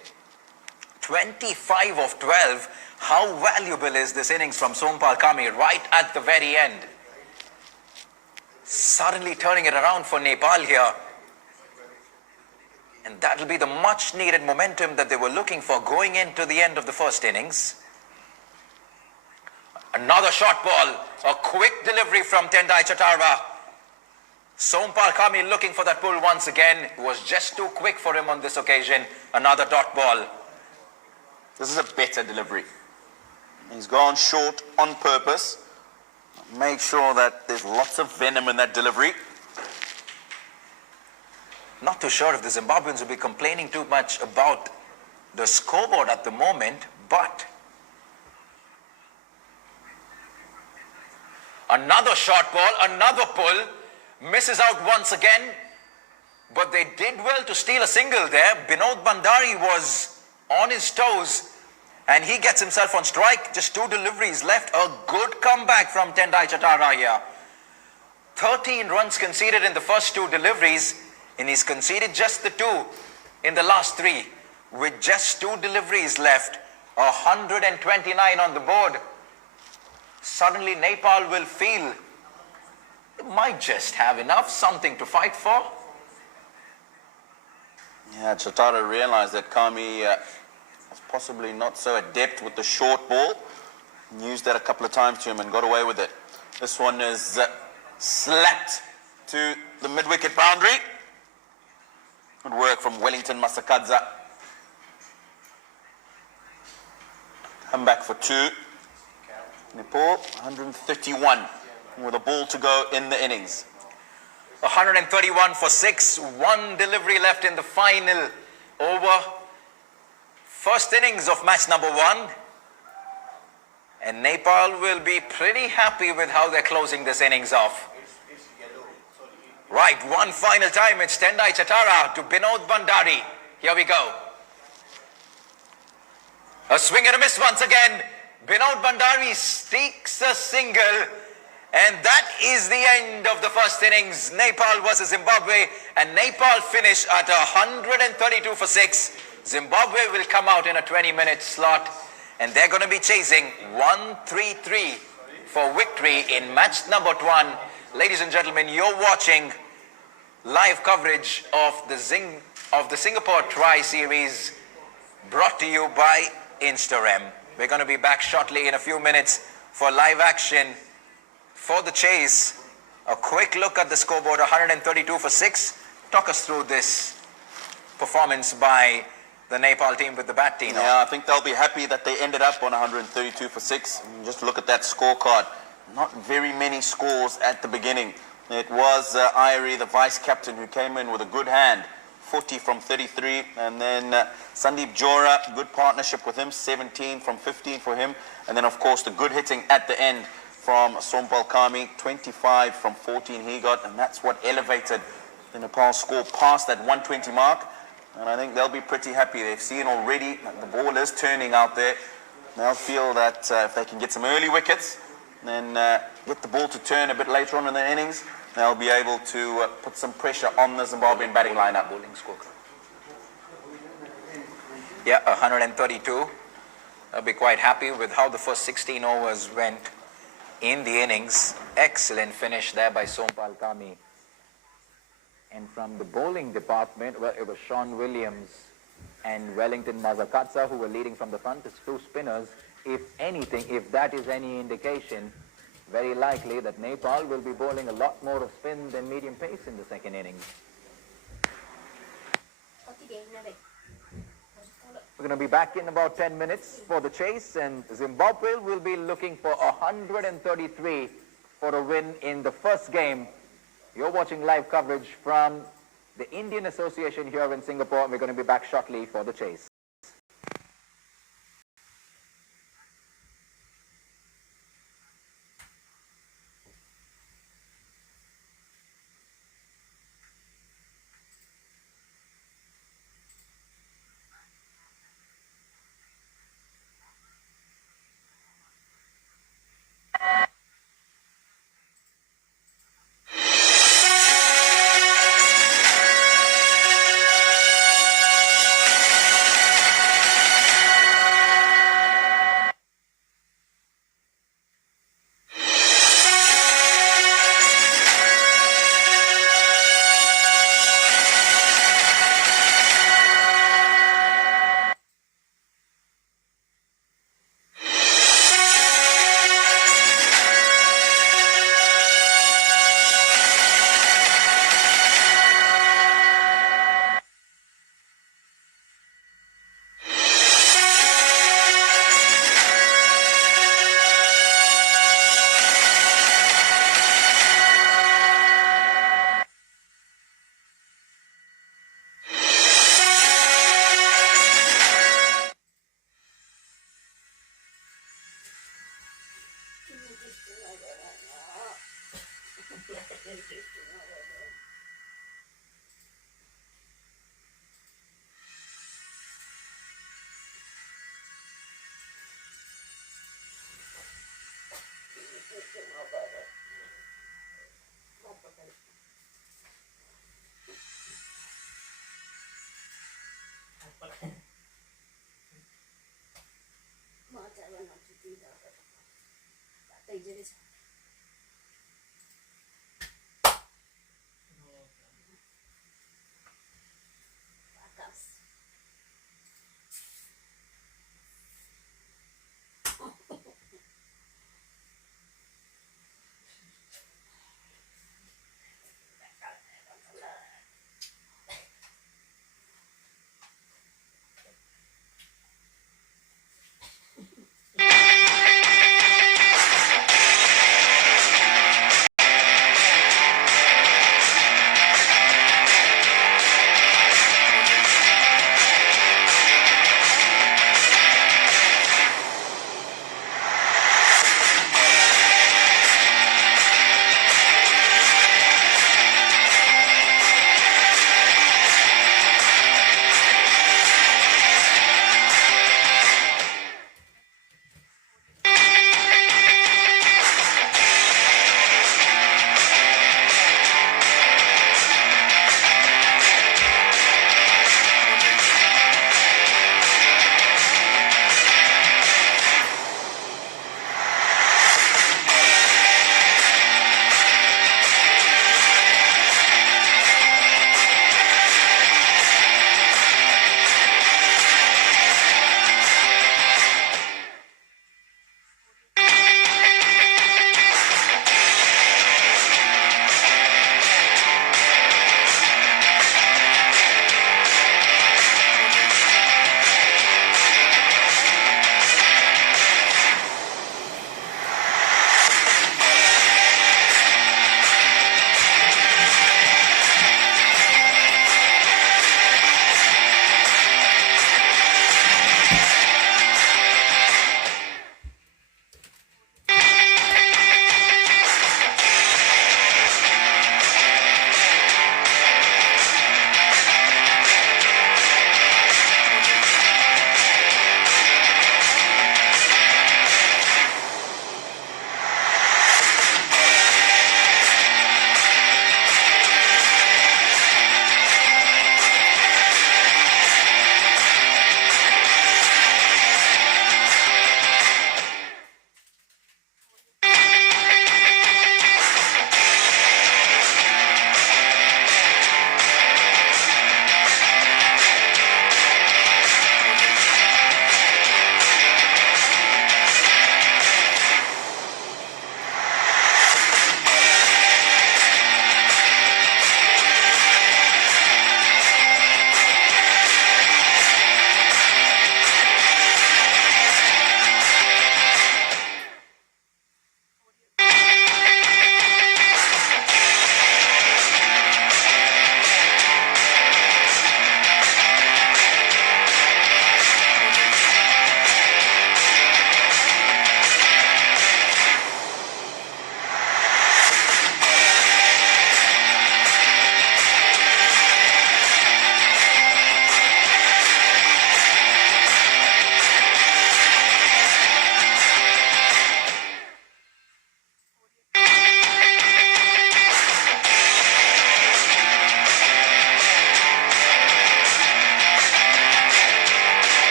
25 of 12. How valuable is this innings from Sompal Kami right at the very end? Suddenly turning it around for Nepal here. And that'll be the much needed momentum that they were looking for going into the end of the first innings. Another short ball, a quick delivery from Tendai Chatara. Sompal Kami looking for that pull once again. It was just too quick for him on this occasion. Another dot ball. This is a better delivery. He's gone short on purpose. Make sure that there's lots of venom in that delivery. Not too sure if the Zimbabweans will be complaining too much about the scoreboard at the moment, but another short ball, another pull, misses out once again, but they did well to steal a single there. Binod Bandari was on his toes, and he gets himself on strike. Just 2 deliveries left. A good comeback from Tendai Chatara here. 13 runs conceded in the first 2 deliveries, and he's conceded just the 2 in the last 3. with just 2 deliveries left, 129 on the board. Suddenly Nepal will feel it might just have enough, something to fight for. Yeah, Chatara realized that Kami was possibly not so adept with the short ball. Used that a couple of times to him and got away with it. This one is slapped to the mid-wicket boundary. Good work from Wellington Masakadza. Come back for 2. Nepal, 131 with a ball to go in the innings. 131 for 6, 1 delivery left in the final over. First innings of match number 1. And Nepal will be pretty happy with how they're closing this innings off. Right, one final time, it's Tendai Chatara to Binod Bandari. Here we go. A swing and a miss once again. Binod Bandari streaks a single. And that is the end of the first innings. Nepal versus Zimbabwe. And Nepal finish at 132 for 6. Zimbabwe will come out in a 20-minute slot. And they're going to be chasing 133 for victory in match number 1. Ladies and gentlemen, you're watching live coverage of the Singapore Tri-Series brought to you by Instarem. We're going to be back shortly in a few minutes for live action for the chase. A quick look at the scoreboard, 132 for 6. Talk us through this performance by the Nepal team with the bat, Tino. Yeah, I think they'll be happy that they ended up on 132 for 6. Just look at that scorecard. Not very many scores at the beginning. It was Irie, the vice-captain, who came in with a good hand, 40 from 33. And then Sandeep Jora, good partnership with him, 17 from 15 for him. And then, of course, the good hitting at the end from Sompal Kami, 25 from 14 he got. And that's what elevated the Nepal score past that 120 mark. And I think they'll be pretty happy. They've seen already that the ball is turning out there. They'll feel that if they can get some early wickets, then get the ball to turn a bit later on in the innings, they'll be able to put some pressure on the Zimbabwean batting lineup. Yeah, 132. They'll be quite happy with how the first 16 overs went in the innings. Excellent finish there by Sompal Kami. And from the bowling department, well, it was Sean Williams and Wellington Mazakatsa who were leading from the front. It's 2 spinners. If anything, if that is any indication, very likely that Nepal will be bowling a lot more of spin than medium pace in the second innings. We're going to be back in about 10 minutes for the chase, and Zimbabwe will be looking for 133 for a win in the first game. You're watching live coverage from the Indian Association here in Singapore, and we're going to be back shortly for the chase.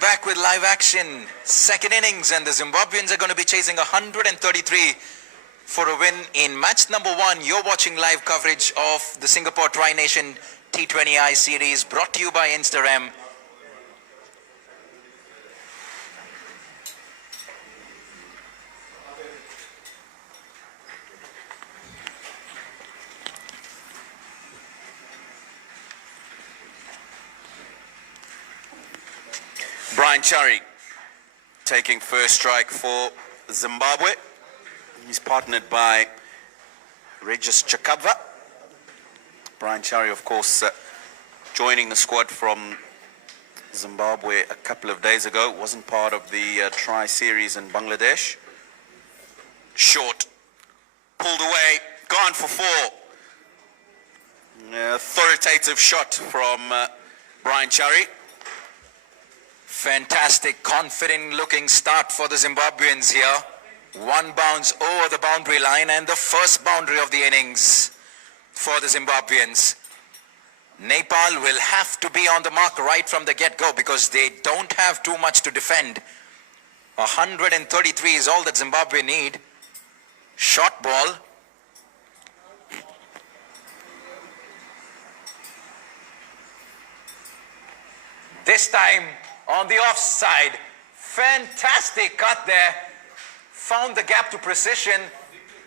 back with live action. Second innings, and the Zimbabweans are going to be chasing 133 for a win in match number 1. You're watching live coverage of the Singapore Tri-Nation T20I series brought to you by Instagram. Brian Chari taking first strike for Zimbabwe. He's partnered by Regis Chakabva. Brian Chari, of course, joining the squad from Zimbabwe a couple of days ago. Wasn't part of the tri-series in Bangladesh. Short. Pulled away. Gone for 4. Authoritative shot from Brian Chari. Fantastic, confident looking start for the Zimbabweans here. 1 bounce over the boundary line and the first boundary of the innings for the Zimbabweans. Nepal will have to be on the mark right from the get-go because they don't have too much to defend. 133 is all that Zimbabwe need. Short ball. This time on the offside. Fantastic cut there. Found the gap to precision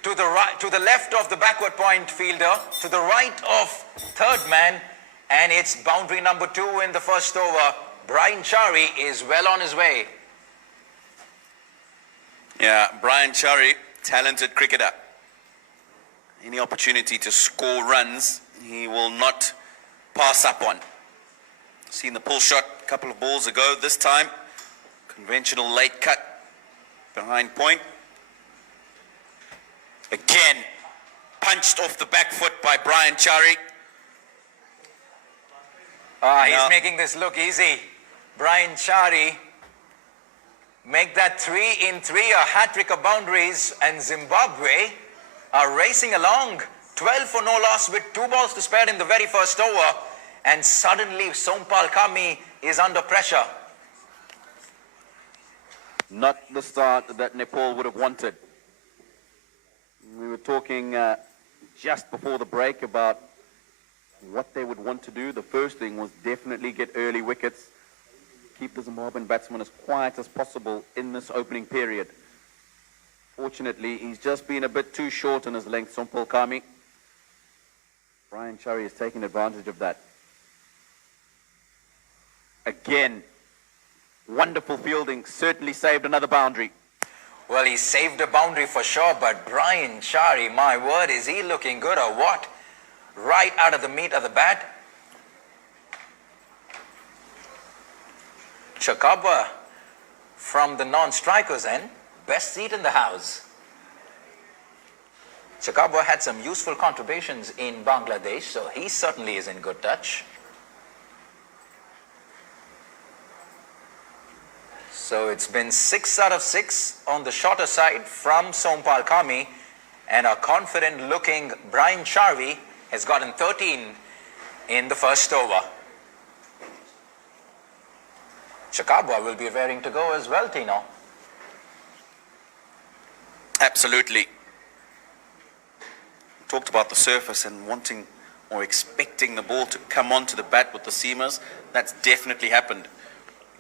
to the right, to the left of the backward point fielder, to the right of third man, and it's boundary number 2 in the first over. Brian Chari is well on his way. Yeah, Brian Chari, talented cricketer. Any opportunity to score runs, he will not pass up on. Seen the pull shot a couple of balls ago. This time, conventional late cut behind point. Again, punched off the back foot by Brian Chari. He's making this look easy. Brian Chari make that 3 in 3, a hat-trick of boundaries, and Zimbabwe are racing along. 12 for no loss with 2 balls to spare in the very first over. And suddenly Sompal Kami is under pressure. Not the start that Nepal would have wanted. We were talking just before the break about what they would want to do. The first thing was definitely get early wickets, keep the Zimbabwean batsman as quiet as possible in this opening period. Fortunately, he's just been a bit too short in his length, Sompal Kami. Brian Chari has taken advantage of that. Again, wonderful fielding, certainly saved another boundary. Well, he saved a boundary for sure, but Brian Chari, my word, is he looking good or what? Right out of the meat of the bat. Chakabva from the non-strikers end, best seat in the house. Chakabva had some useful contributions in Bangladesh, so he certainly is in good touch. So it's been 6 out of 6 on the shorter side from Sompal Kami, and a confident-looking Brian Chari has gotten 13 in the first over. Chakabva will be raring to go as well, Tino. Absolutely. Talked about the surface and wanting or expecting the ball to come onto the bat with the seamers. That's definitely happened.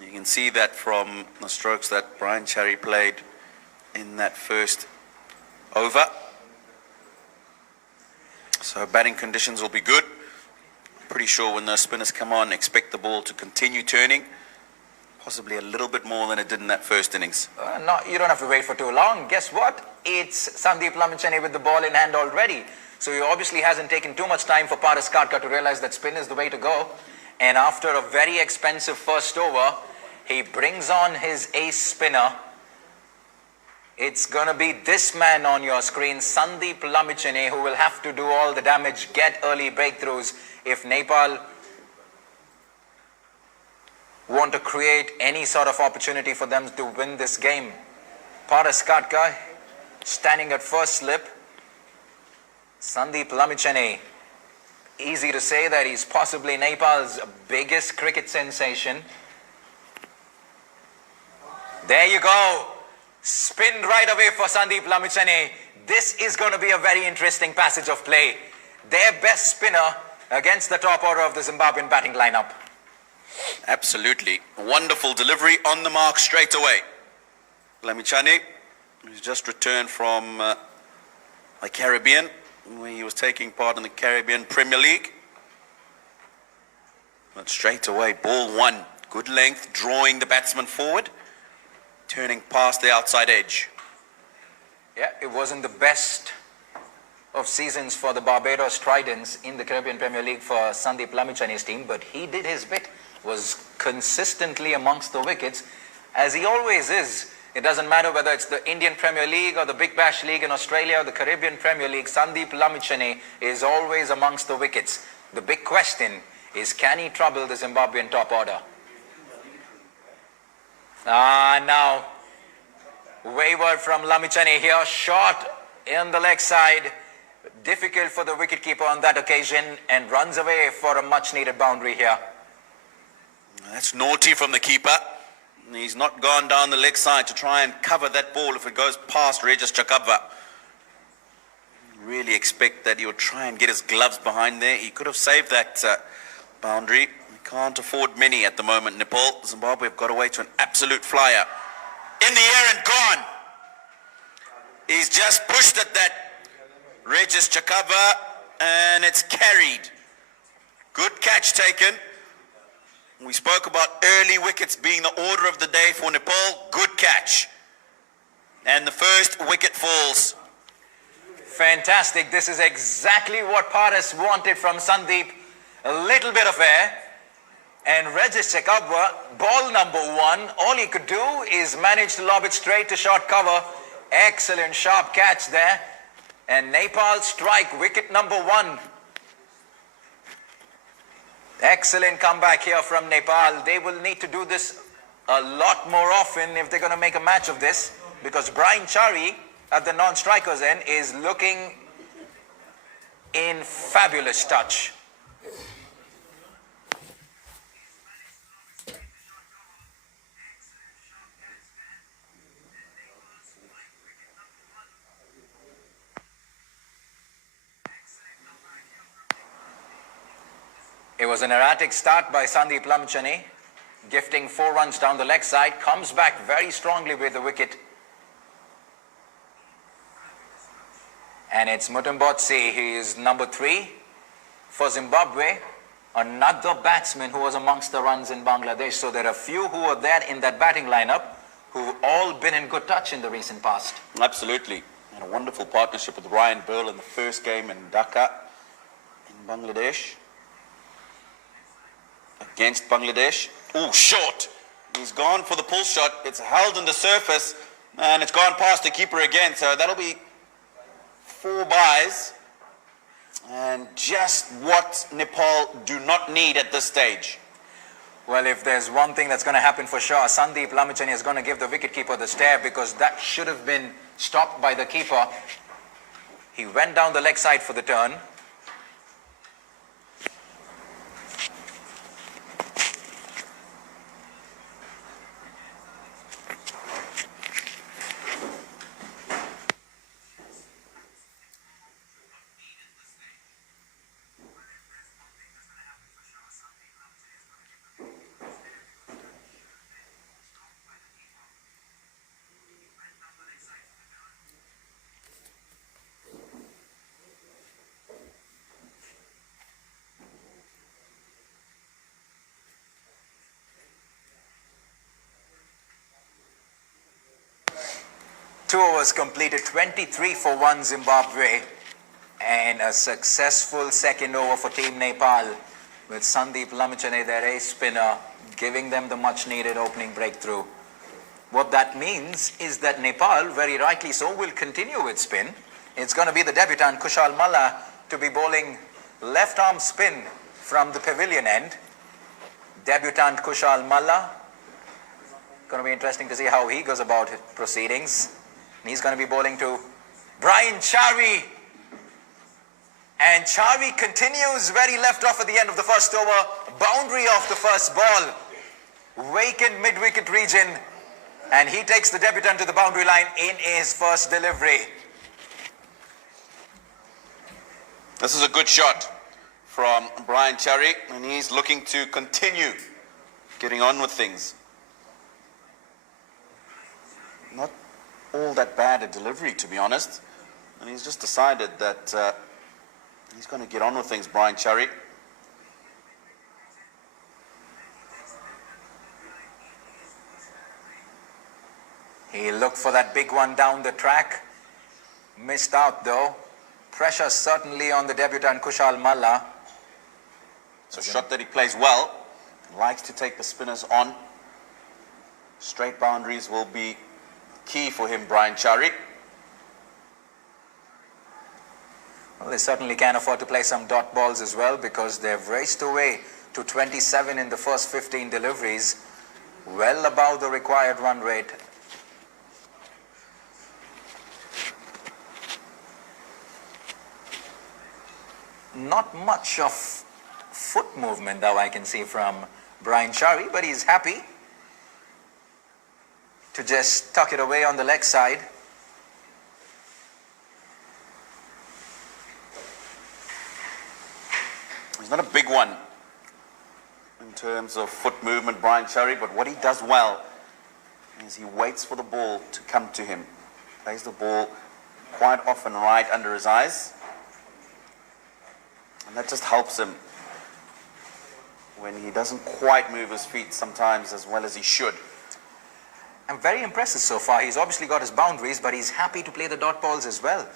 You can see that from the strokes that Brian Chari played in that first over. So batting conditions will be good. Pretty sure when those spinners come on, expect the ball to continue turning, possibly a little bit more than it did in that first innings. No, you don't have to wait for too long. Guess what? It's Sandeep Lamichhane with the ball in hand already. So he obviously hasn't taken too much time for Paras Katka to realize that spin is the way to go. And after a very expensive first over, he brings on his ace spinner. It's going to be this man on your screen, Sandeep Lamichhane, who will have to do all the damage, get early breakthroughs if Nepal want to create any sort of opportunity for them to win this game. Paras Katka standing at first slip. Sandeep Lamichhane, easy to say that he's possibly Nepal's biggest cricket sensation. There you go. Spin right away for Sandeep Lamichhane. This is going to be a very interesting passage of play. Their best spinner against the top order of the Zimbabwean batting lineup. Absolutely. Wonderful delivery on the mark straight away. Lamichhane, who's just returned from the Caribbean, where he was taking part in the Caribbean Premier League. But straight away, ball one. Good length, drawing the batsman forward, turning past the outside edge. Yeah, it wasn't the best of seasons for the Barbados Tridents in the Caribbean Premier League for Sandeep Lamichhane's team, but he did his bit, was consistently amongst the wickets, as he always is. It doesn't matter whether it's the Indian Premier League or the Big Bash League in Australia or the Caribbean Premier League, Sandeep Lamichhane is always amongst the wickets. The big question is, can he trouble the Zimbabwean top order? Now, wayward from Lamichhane here, shot in the leg side. Difficult for the wicketkeeper on that occasion, and runs away for a much needed boundary here. That's naughty from the keeper. He's not gone down the leg side to try and cover that ball if it goes past Regis Chakabva. Really expect that he would try and get his gloves behind there. He could have saved that boundary. He can't afford many at the moment, Nepal. Zimbabwe have got away to an absolute flyer. In the air and gone. He's just pushed at that Regis Chakabva, and it's carried. Good catch taken. We spoke about early wickets being the order of the day for Nepal. Good catch. And the first wicket falls. Fantastic. This is exactly what Paris wanted from Sandeep. A little bit of air. And Regis Chakabva, ball number one, all he could do is manage to lob it straight to short cover. Excellent sharp catch there. And Nepal strike wicket number one. Excellent comeback here from Nepal. They will need to do this a lot more often if they're going to make a match of this, because Brian Chari at the non-strikers end is looking in fabulous touch. It was an erratic start by Sandeep Lamichhane, gifting 4 runs down the leg side, comes back very strongly with the wicket. And it's Mutambotsi, he is number 3 for Zimbabwe, another batsman who was amongst the runs in Bangladesh. So there are few who are there in that batting lineup who've all been in good touch in the recent past. Absolutely. And a wonderful partnership with Ryan Burl in the first game in Dhaka in Bangladesh. Against Bangladesh. Oh, short. He's gone for the pull shot. It's held in the surface and it's gone past the keeper again. So that'll be 4 byes. And just what Nepal do not need at this stage. Well, if there's one thing that's going to happen for sure, Sandeep Lamichhane is going to give the wicketkeeper the stare, because that should have been stopped by the keeper. He went down the leg side for the turn. Two overs completed, 23 for 1 Zimbabwe, and a successful second over for Team Nepal, with Sandeep Lamichhane, their ace spinner, giving them the much needed opening breakthrough. What that means is that Nepal, very rightly so, will continue with spin. It's going to be the debutant Kushal Malla to be bowling left arm spin from the pavilion end. Debutant Kushal Malla. Going to be interesting to see how he goes about his proceedings. And he's going to be bowling to Brian Chari. And Chari continues where he left off at the end of the first over. Boundary off the first ball. Vacant mid-wicket region. And he takes the debutant to the boundary line in his first delivery. This is a good shot from Brian Chari, and he's looking to continue getting on with things. Not all that bad a delivery, to be honest. And he's just decided that he's going to get on with things, Brian Chari. He looked for that big one down the track. Missed out though. Pressure certainly on the debutant Kushal Malla. It's a shot that he plays well. Likes to take the spinners on. Straight boundaries will be key for him, Brian Chari. Well, they certainly can afford to play some dot balls as well, because they've raced away to 27 in the first 15 deliveries, well above the required run rate. Not much of foot movement that I can see from Brian Chari, but he's happy to just tuck it away on the leg side. He's not a big one in terms of foot movement, Brian Chari, but what he does well is he waits for the ball to come to him. Plays the ball quite often right under his eyes. And that just helps him when he doesn't quite move his feet sometimes as well as he should. And very impressive so far. He's obviously got his boundaries, but he's happy to play the dot balls as well.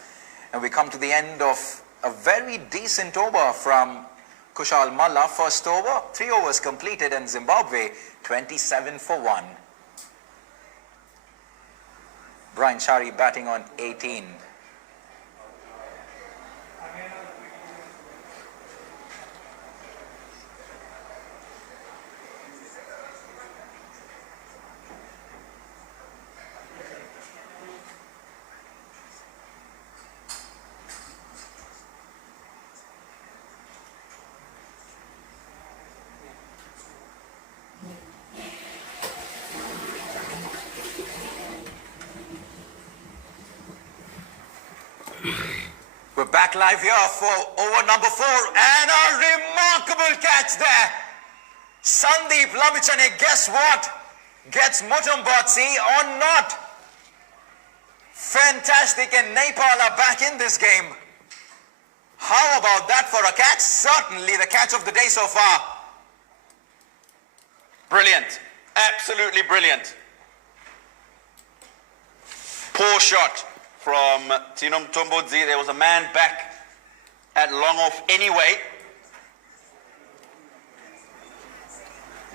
And we come to the end of a very decent over from Kushal Malla. First over, 3 overs completed, and Zimbabwe 27 for 1. Brian Chari batting on 18. We're back live here for over number 4, and a remarkable catch there. Sandeep Lamichhane, guess what? Gets Muthumbutsi or not. Fantastic, and Nepal are back in this game. How about that for a catch? Certainly the catch of the day so far. Brilliant. Absolutely brilliant. Poor shot from Tino Mtombodzi. There was a man back at long off anyway.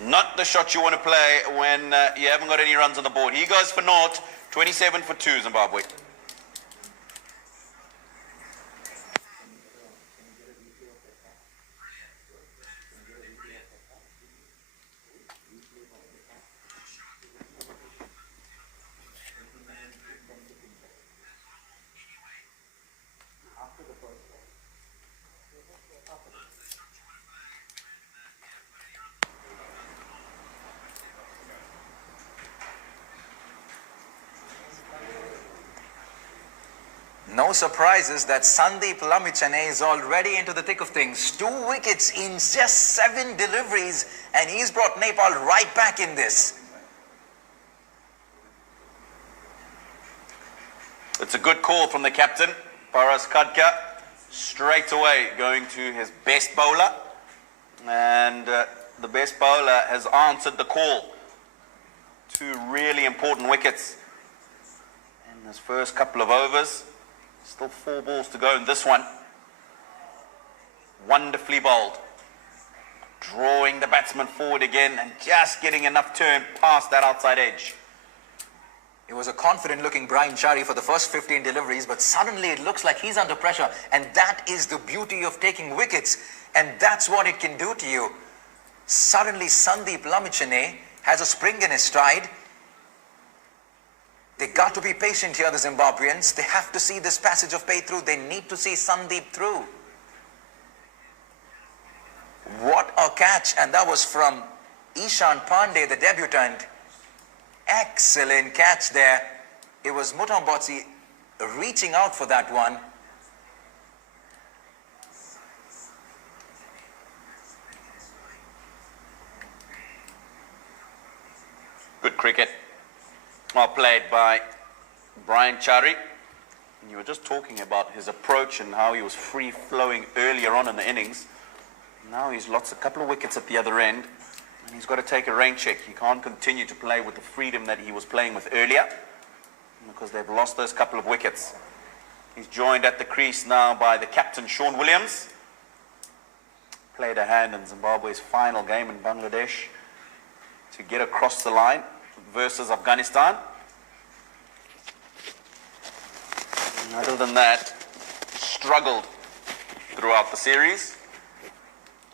Not the shot you want to play when you haven't got any runs on the board. He goes for naught, 27 for 2, Zimbabwe. No surprises that Sandeep Lamichhane is already into the thick of things. 2 wickets in just 7 deliveries, and he's brought Nepal right back in this. It's a good call from the captain, Paras Khadka, straight away going to his best bowler. And the best bowler has answered the call. 2 really important wickets in his first couple of overs. Still 4 balls to go in this one. Wonderfully bowled. Drawing the batsman forward again and just getting enough turn past that outside edge. It was a confident looking Brian Chari for the first 15 deliveries, but suddenly it looks like he's under pressure, and that is the beauty of taking wickets, and that's what it can do to you. Suddenly Sandeep Lamichhane has a spring in his stride. They got to be patient here, the Zimbabweans. They have to see this passage of play through. They need to see Sandeep through. What a catch. And that was from Ishan Pandey, the debutant. Excellent catch there. It was Mutombotsi reaching out for that one. Good cricket. Well played by Brian Chari. You were just talking about his approach and how he was free-flowing earlier on in the innings. Now he's lost a couple of wickets at the other end, and he's got to take a rain check. He can't continue to play with the freedom that he was playing with earlier because they've lost those couple of wickets. He's joined at the crease now by the captain, Sean Williams. Played a hand in Zimbabwe's final game in Bangladesh to get across the line versus Afghanistan. Other than that, struggled throughout the series.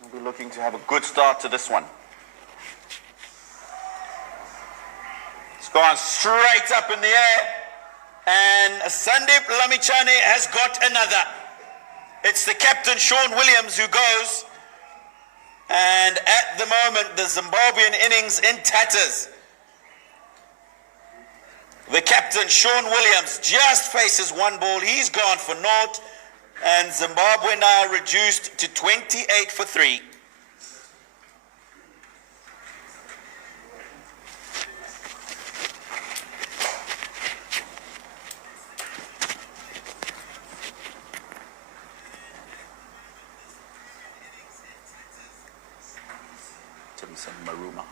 We'll be looking to have a good start to this one. It's gone straight up in the air, and Sandeep Lamichhane has got another. It's the captain, Sean Williams, who goes, and at the moment, the Zimbabwean innings in tatters. The captain, Sean Williams, just faces one ball. He's gone for naught. And Zimbabwe now reduced to 28 for 3. Timson Maruma.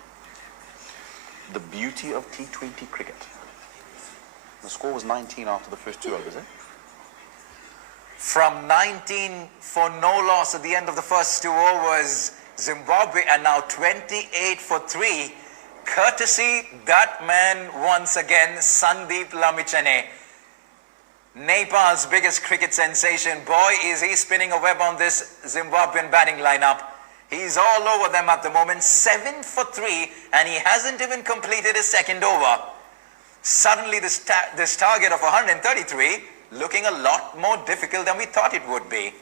The beauty of T20 cricket. The score was 19 after the first 2 overs, eh? From 19 for no loss at the end of the first 2 overs, Zimbabwe are now 28 for 3. Courtesy that man once again, Sandeep Lamichhane. Nepal's biggest cricket sensation. Boy, is he spinning a web on this Zimbabwean batting lineup. He's all over them at the moment, 7 for 3, and he hasn't even completed his second over. Suddenly this target of 133 looking a lot more difficult than we thought it would be.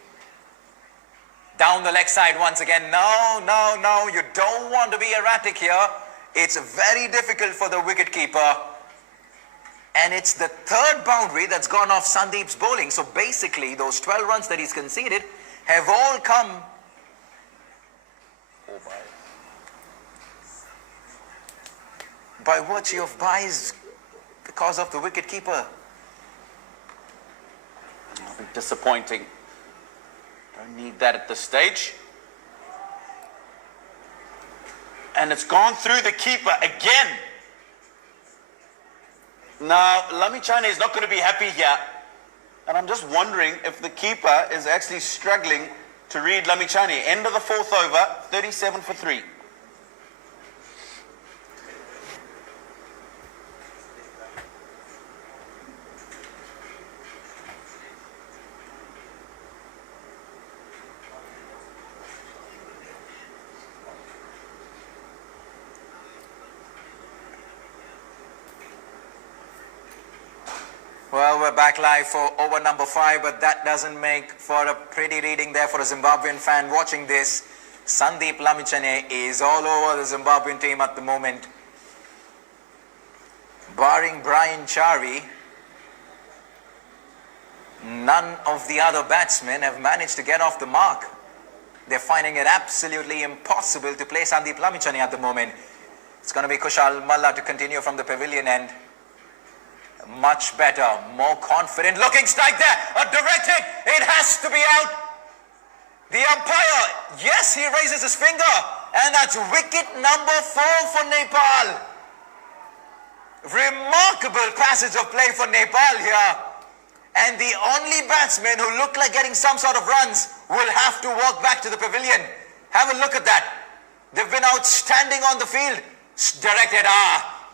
Down the leg side once again. No, you don't want to be erratic here. It's very difficult for the wicketkeeper. And it's the third boundary that's gone off Sandeep's bowling. So basically those 12 runs that he's conceded have all come by virtue of byes because of the wicketkeeper. Disappointing. Don't need that at this stage. And it's gone through the keeper again. Now, Lamichhane is not going to be happy here. And I'm just wondering if the keeper is actually struggling to read Lamichhane. End of the 4th over, 37 for 3. Well, we're back live for over number 5, but that doesn't make for a pretty reading there for a Zimbabwean fan watching this. Sandeep Lamichhane is all over the Zimbabwean team at the moment. Barring Brian Chari, none of the other batsmen have managed to get off the mark. They're finding it absolutely impossible to play Sandeep Lamichhane at the moment. It's going to be Kushal Malla to continue from the pavilion end. Much better, more confident looking strike there, a direct hit, it has to be out. The umpire, yes, he raises his finger, and that's wicket number 4 for Nepal. Remarkable passage of play for Nepal here, and the only batsmen who look like getting some sort of runs will have to walk back to the pavilion. Have a look at that. They've been outstanding on the field. Directed,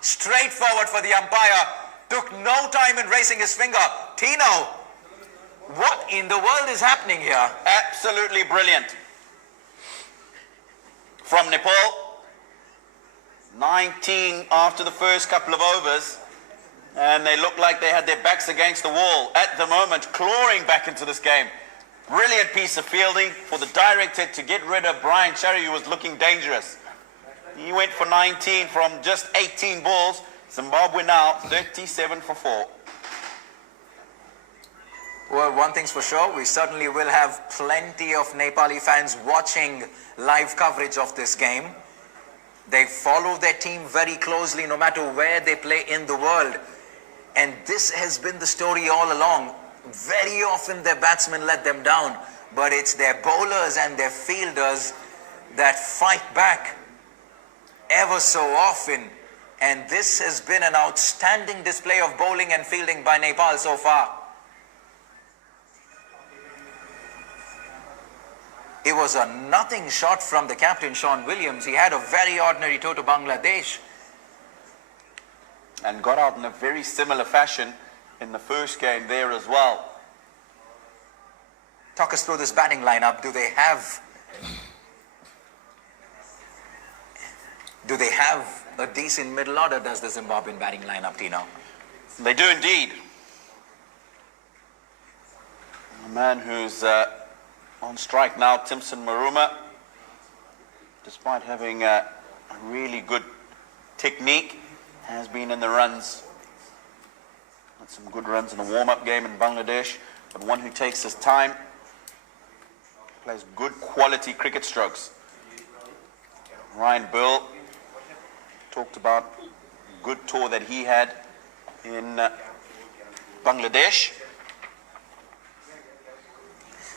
straight forward for the umpire. Took no time in raising his finger. Tino, what in the world is happening here? Absolutely brilliant. From Nepal, 19 after the first couple of overs, and they look like they had their backs against the wall at the moment, clawing back into this game. Brilliant piece of fielding for the direct hit to get rid of Brian Chari, who was looking dangerous. He went for 19 from just 18 balls. Zimbabwe now 37 for 4. Well, one thing's for sure, we certainly will have plenty of Nepali fans watching live coverage of this game. They follow their team very closely no matter where they play in the world. And this has been the story all along. Very often their batsmen let them down, but it's their bowlers and their fielders that fight back ever so often. And this has been an outstanding display of bowling and fielding by Nepal so far. It was a nothing shot from the captain, Sean Williams. He had a very ordinary toe to Bangladesh. And got out in a very similar fashion in the first game there as well. Talk us through this batting lineup. Do they have a decent middle order, does the Zimbabwean batting lineup, Tino? They do indeed. A man who's on strike now, Timson Maruma, despite having a really good technique, has been in the runs. Had some good runs in the warm-up game in Bangladesh, but one who takes his time, plays good quality cricket strokes. Ryan Burl talked about a good tour that he had in Bangladesh.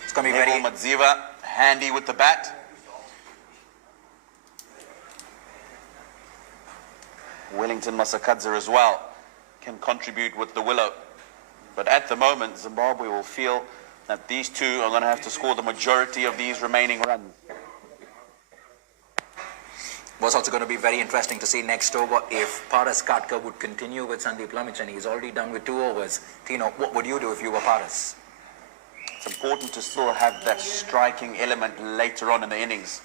It's going to be very... Madziva, handy with the bat. Wellington Masakadze as well can contribute with the willow. But at the moment, Zimbabwe will feel that these two are going to have to score the majority of these remaining runs. What's also going to be very interesting to see next over if Paras Katka would continue with Sandeep Lamichan. He's already done with 2 overs. Tino, what would you do if you were Paras? It's important to still have that striking element later on in the innings.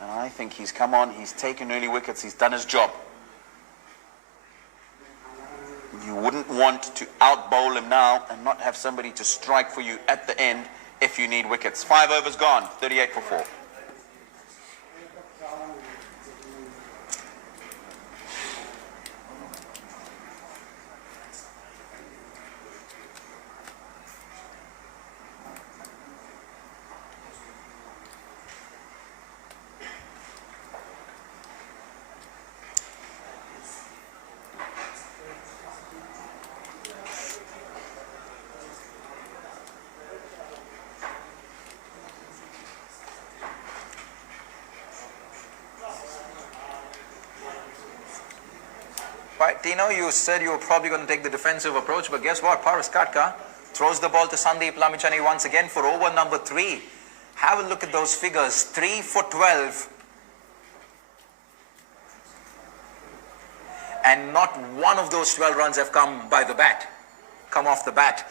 And I think he's come on, he's taken early wickets, he's done his job. You wouldn't want to out-bowl him now and not have somebody to strike for you at the end if you need wickets. 5 overs gone, 38 for 4. Right, Tino, you said you were probably going to take the defensive approach, but guess what? Paras Katka throws the ball to Sandeep Lamichhane once again for over number 3. Have a look at those figures. 3 for 12. And not one of those 12 runs have come off the bat.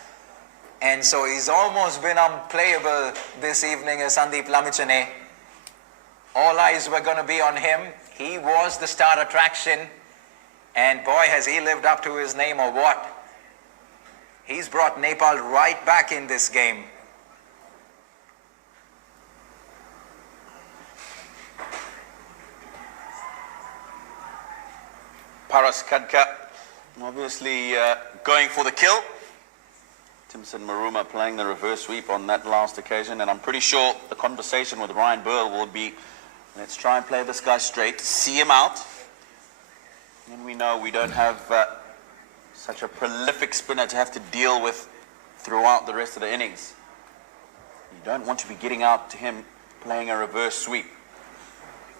And so he's almost been unplayable this evening as Sandeep Lamichhane. All eyes were going to be on him. He was the star attraction. And boy, has he lived up to his name or what. He's brought Nepal right back in this game. Paras Katka obviously going for the kill. Timson Maruma playing the reverse sweep on that last occasion, and I'm pretty sure the conversation with Ryan Burl will be, let's try and play this guy straight, see him out. And we know we don't have such a prolific spinner to have to deal with throughout the rest of the innings. You don't want to be getting out to him playing a reverse sweep.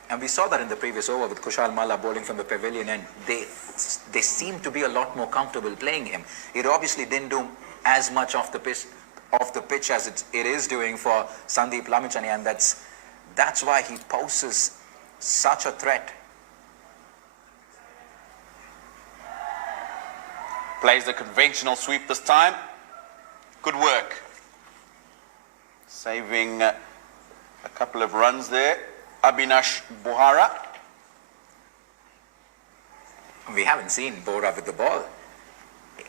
And we saw that in the previous over with Kushal Malla bowling from the pavilion, and they seem to be a lot more comfortable playing him. It obviously didn't do as much off the pitch as it is doing for Sandeep Lamichhane, and that's why he poses such a threat. Plays the conventional sweep this time. Good work. Saving a couple of runs there. Abhinash Buhara. We haven't seen Bora with the ball.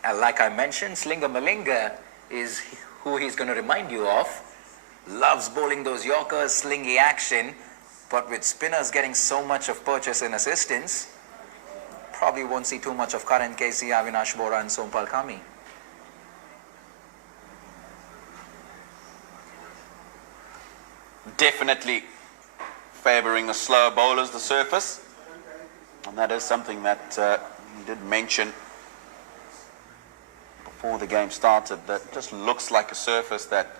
Like I mentioned, Slinga Malinga is who he's going to remind you of. Loves bowling those Yorkers, slingy action, but with spinners getting so much of purchase and assistance, probably won't see too much of Karan Casey, Avinash Bora and Sompal Kami. Definitely favouring the slower bowlers, the surface. And that is something that he did mention before the game started, that just looks like a surface that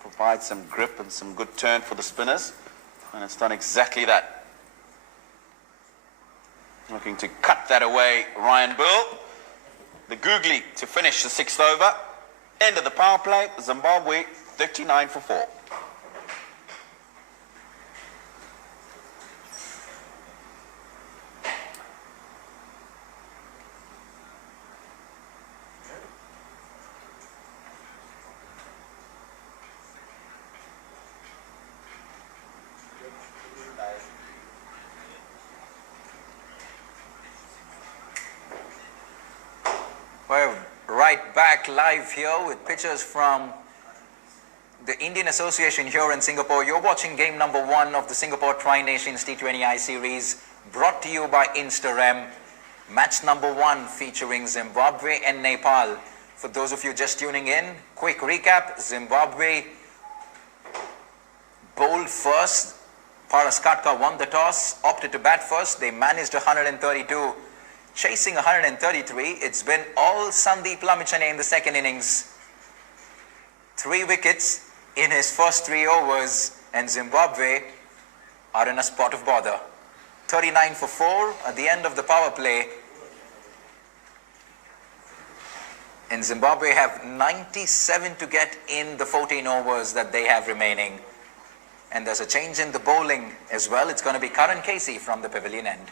provides some grip and some good turn for the spinners. And it's done exactly that. Looking to cut that away, Ryan Burl. The googly to finish the 6th over. End of the power play, Zimbabwe 39 for 4. We're right back live here with pictures from the Indian Association here in Singapore. You're watching game number 1 of the Singapore Tri-Nations T20I series, brought to you by Instarem. Match number 1 featuring Zimbabwe and Nepal. For those of you just tuning in, quick recap. Zimbabwe bowled first. Paras Katka won the toss, opted to bat first. They managed 132. Chasing 133, it's been all Sandeep Lamichhane in the second innings. 3 wickets in his first 3 overs, and Zimbabwe are in a spot of bother. 39 for 4 at the end of the power play. And Zimbabwe have 97 to get in the 14 overs that they have remaining. And there's a change in the bowling as well. It's going to be Karan Casey from the pavilion end.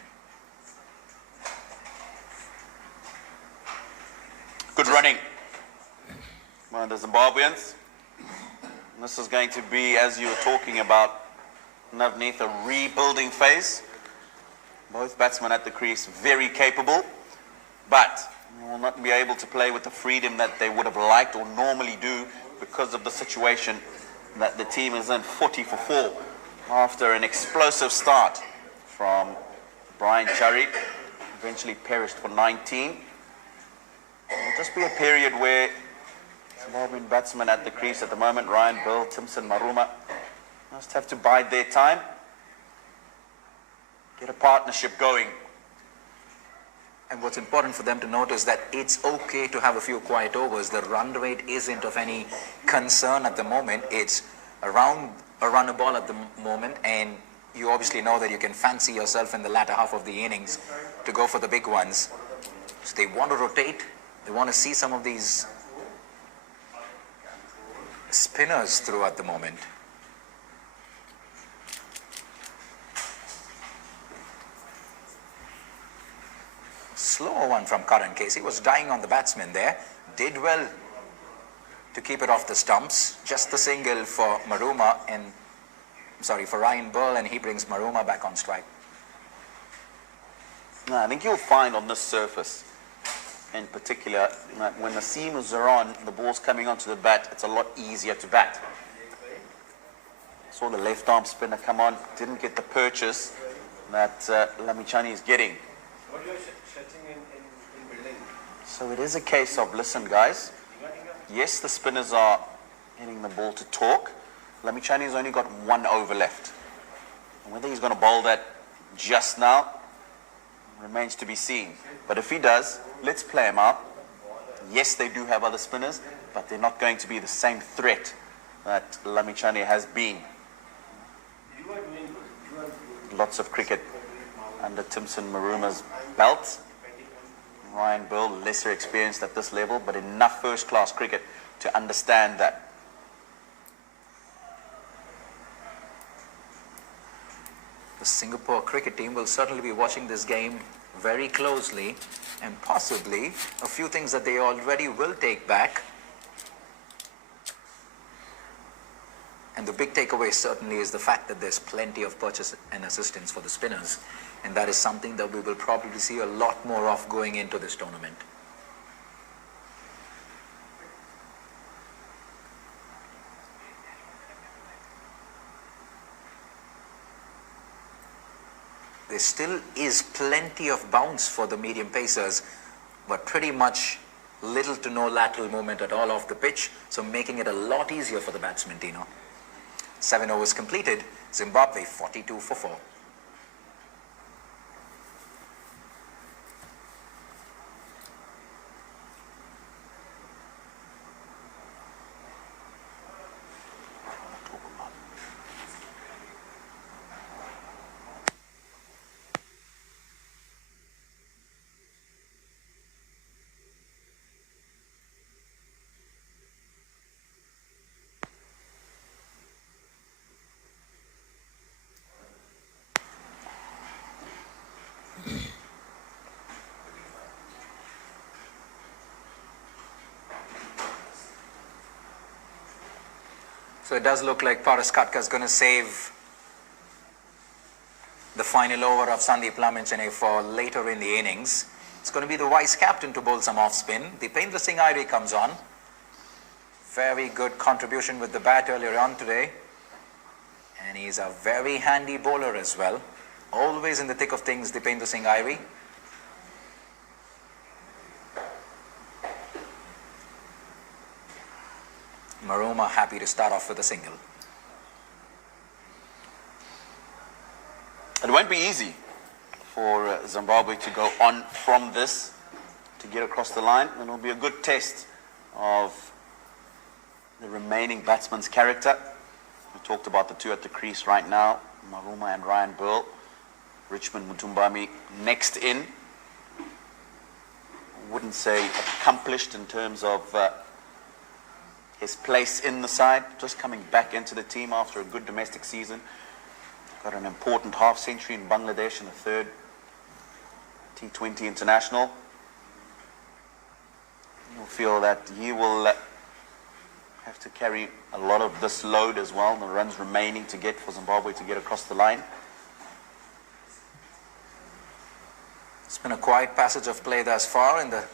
Good running by the Zimbabweans. And this is going to be, as you were talking about, Navneet, a rebuilding phase. Both batsmen at the crease, very capable, but will not be able to play with the freedom that they would have liked or normally do because of the situation that the team is in. 40 for 4 after an explosive start from Brian Churry, eventually perished for 19. It'll just be a period where Zimbabwean batsmen at the crease at the moment, Ryan Bill, Timson Maruma, must have to bide their time, get a partnership going. And what's important for them to note is that it's okay to have a few quiet overs. The run rate isn't of any concern at the moment. It's around a run a ball at the moment, and you obviously know that you can fancy yourself in the latter half of the innings to go for the big ones. So they want to rotate. They want to see some of these spinners through at the moment. Slower one from Karan Casey, was dying on the batsman there. Did well to keep it off the stumps. Just the single for Maruma and, for Ryan Burl, and he brings Maruma back on strike. I think you'll find on this surface, in particular, that when the seamers are on, the ball's coming onto the bat, it's a lot easier to bat. Saw the left arm spinner come on, didn't get the purchase that Lamichhane is getting. So it is a case of, listen guys, yes, the spinners are getting the ball to talk. Lamichhane has only got 1 over left. And whether he's going to bowl that just now remains to be seen. But if he does, let's play him out. Yes, they do have other spinners, but they're not going to be the same threat that Lamichhane has been. Lots of cricket under Timson Maruma's belt. Ryan Bill, lesser experienced at this level, but enough first-class cricket to understand that. The Singapore cricket team will certainly be watching this game very closely, and possibly a few things that they already will take back. And the big takeaway certainly is the fact that there's plenty of purchase and assistance for the spinners. And that is something that we will probably see a lot more of going into this tournament. there still is plenty of bounce for the medium pacers, but pretty much little to no lateral movement at all off the pitch, so making it a lot easier for the batsman, Dino. 7 overs completed, Zimbabwe 42 for 4. So it does look like Paras Katka is going to save the final over of Sandeep Lamminchane for later in the innings. It's going to be the vice captain to bowl some off spin. Dipendra Singh Airi comes on. Very good contribution with the bat earlier on today. And he's a very handy bowler as well. Always in the thick of things, Dipendra Singh Airi. Maruma happy to start off with a single. It won't be easy for Zimbabwe to go on from this to get across the line. And it'll be a good test of the remaining batsman's character. We talked about the two at the crease right now, Maruma and Ryan Burl. Richmond Mutumbami next in. Wouldn't say accomplished in terms of his place in the side, just coming back into the team after a good domestic season. Got an important half century in Bangladesh and a third T20 international. You'll feel that he will have to carry a lot of this load as well, the runs remaining to get for Zimbabwe to get across the line. It's been a quiet passage of play thus far in the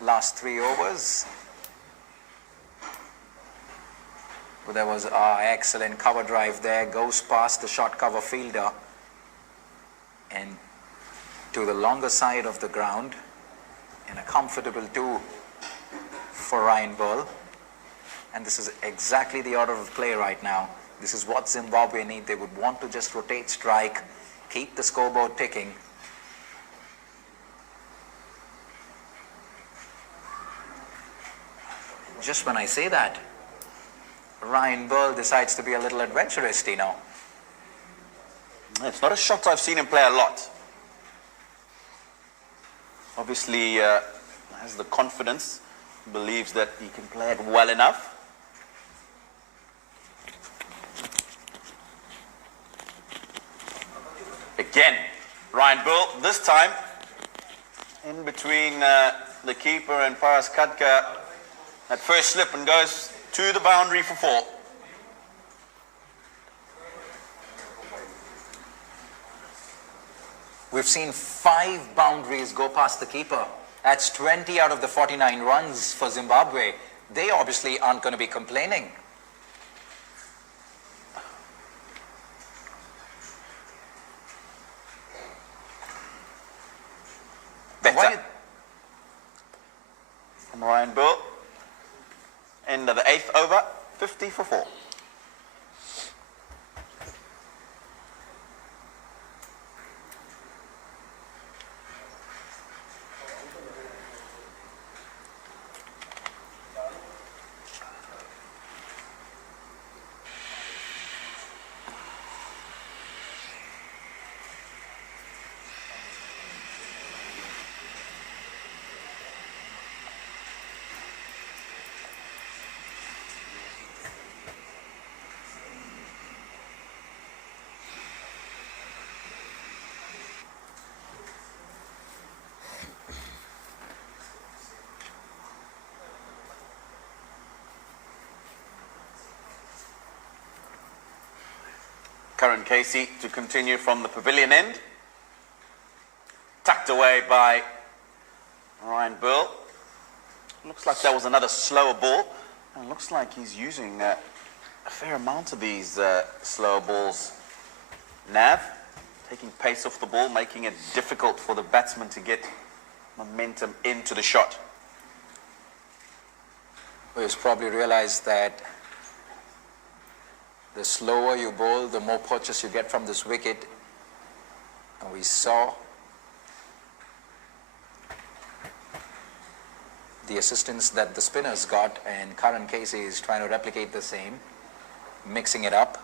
last 3 overs. But there was an excellent cover drive there, goes past the short cover fielder and to the longer side of the ground, and a comfortable 2 for Ryan Burl. And this is exactly the order of play right now. This is what Zimbabwe need. They would want to just rotate strike, keep the scoreboard ticking. Just when I say that, Ryan Burl decides to be a little adventurous, Tino. It's not a shot I've seen him play a lot. Obviously, has the confidence, believes that he can play it well enough. Again, Ryan Burl, this time in between the keeper and Paras Katka at first slip and goes to the boundary for 4. We've seen 5 boundaries go past the keeper. That's 20 out of the 49 runs for Zimbabwe. They obviously aren't going to be complaining. Better. From Ryan Burl. End of the 8th over, 50 for 4. Curran Casey to continue from the pavilion end. Tucked away by Ryan Burl. Looks like that was another slower ball. And looks like he's using a fair amount of these slower balls. Nav taking pace off the ball, making it difficult for the batsman to get momentum into the shot. He's probably realized that the slower you bowl, the more purchase you get from this wicket. And we saw the assistance that the spinners got, and Karan Casey is trying to replicate the same, mixing it up.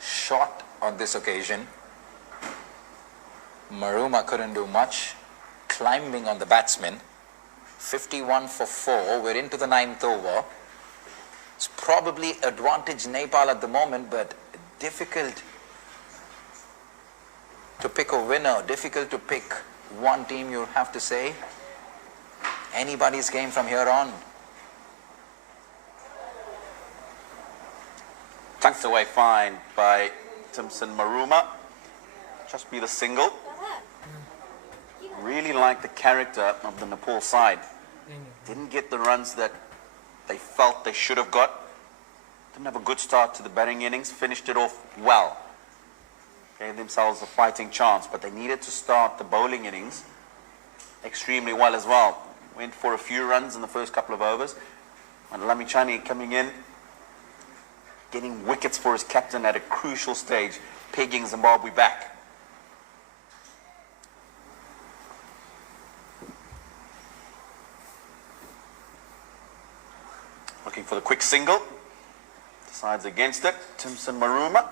Shot on this occasion. Maruma couldn't do much, climbing on the batsman. 51 for 4, we're into the 9th over. It's probably advantage Nepal at the moment, but difficult to pick a winner, difficult to pick one team, you have to say. Anybody's game from here on. Tucked away fine by Timson Maruma. Just be the single. Really like the character of the Nepal side. Didn't get the runs that they felt they should have got. Didn't have a good start to the batting innings. Finished it off well. Gave themselves a fighting chance, but they needed to start the bowling innings extremely well as well. Went for a few runs in the first couple of overs. And Lamichani coming in, getting wickets for his captain at a crucial stage, pegging Zimbabwe back. Looking for the quick single. Decides against it. Timson Maruma.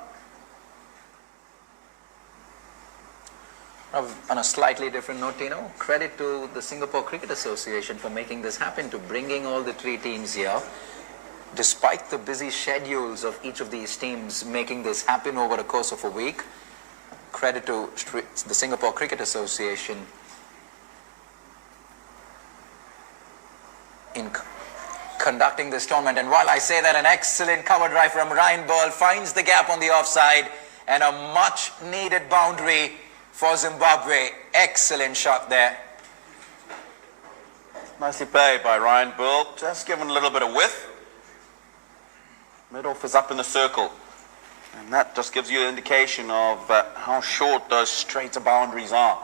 On a slightly different note, Tino, credit to the Singapore Cricket Association for making this happen, to bringing all the 3 teams here. Despite the busy schedules of each of these teams making this happen over the course of a week, credit to the Singapore Cricket Association in conducting this tournament. And while I say that, an excellent cover drive from Ryan Ball finds the gap on the offside, and a much needed boundary for Zimbabwe. Excellent shot there. Nicely played by Ryan Ball. Just given a little bit of width. Mid-off is up in the circle. And that just gives you an indication of how short those straighter boundaries are.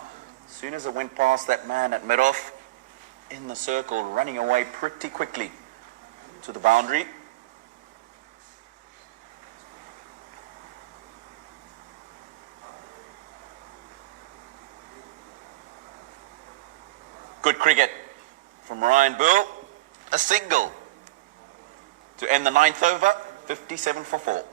As soon as it went past that man at mid-off, in the circle, running away pretty quickly to the boundary. Good cricket from Ryan Bull. A single to end the 9th over, 57 for 4.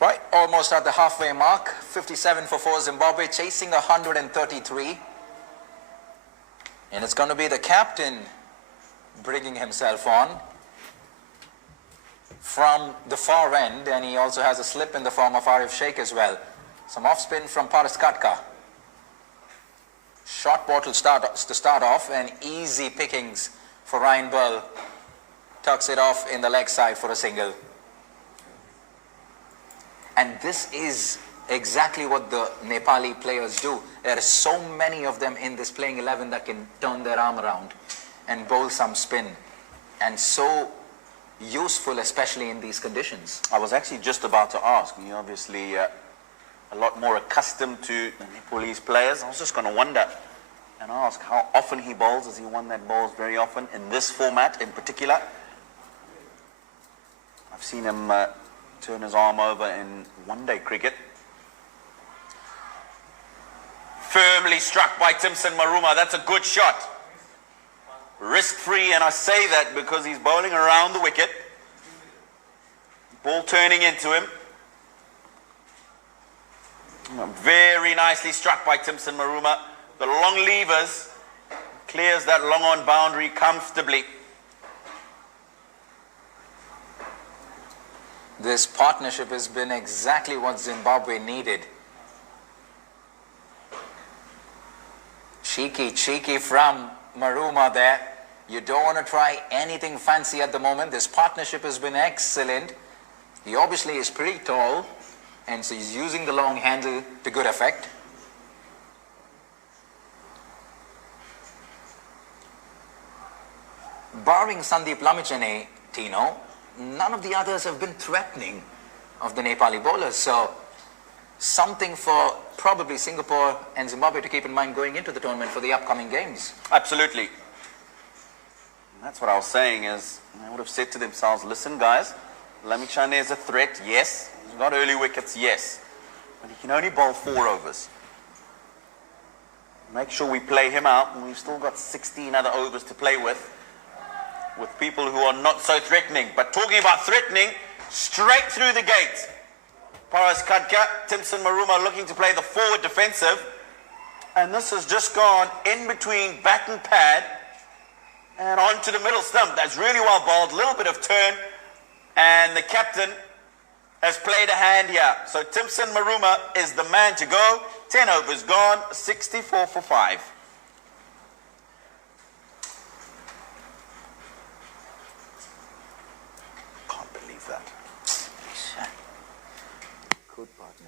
Right, almost at the halfway mark. 57 for 4 Zimbabwe, chasing 133. And it's going to be the captain bringing himself on from the far end, and he also has a slip in the form of Arif Sheikh as well. Some off spin from Paras Katka. Short ball to start off, and easy pickings for Ryan Bull. Tucks it off in the leg side for a single. And this is exactly what the Nepali players do. There are so many of them in this playing 11 that can turn their arm around and bowl some spin. And so useful, especially in these conditions. I was actually just about to ask. You're obviously a lot more accustomed to the Nepalese players. I was just going to wonder and ask how often he bowls. Is he one that bowls very often in this format in particular? I've seen him turn his arm over in one-day cricket. Firmly struck by Timson Maruma. That's a good shot. Risk-free, and I say that because he's bowling around the wicket. Ball turning into him. Very nicely struck by Timson Maruma. the long levers, clears that long on boundary comfortably. This partnership has been exactly what Zimbabwe needed. Cheeky from Maruma there. You don't want to try anything fancy at the moment. This partnership has been excellent. He obviously is pretty tall, and so he's using the long handle to good effect. Barring Sandeep Lamichhane, Tino, none of the others have been threatening of the Nepali bowlers. So something for probably Singapore and Zimbabwe to keep in mind going into the tournament for the upcoming games. Absolutely. And that's what I was saying is, they would have said to themselves, listen guys, Lamichhane is a threat, yes. He's got early wickets, yes. But he can only bowl 4 overs. Make sure we play him out, and we've still got 16 other overs to play with people who are not so threatening. But talking about threatening, straight through the gate. Paras Khadka, Timson Maruma looking to play the forward defensive. And this has just gone in between bat and pad and onto the middle stump. That's really well bowled, a little bit of turn. And the captain has played a hand here. So Timson Maruma is the man to go. 10 overs gone, 64 for 5. Can't believe that. Good partnership.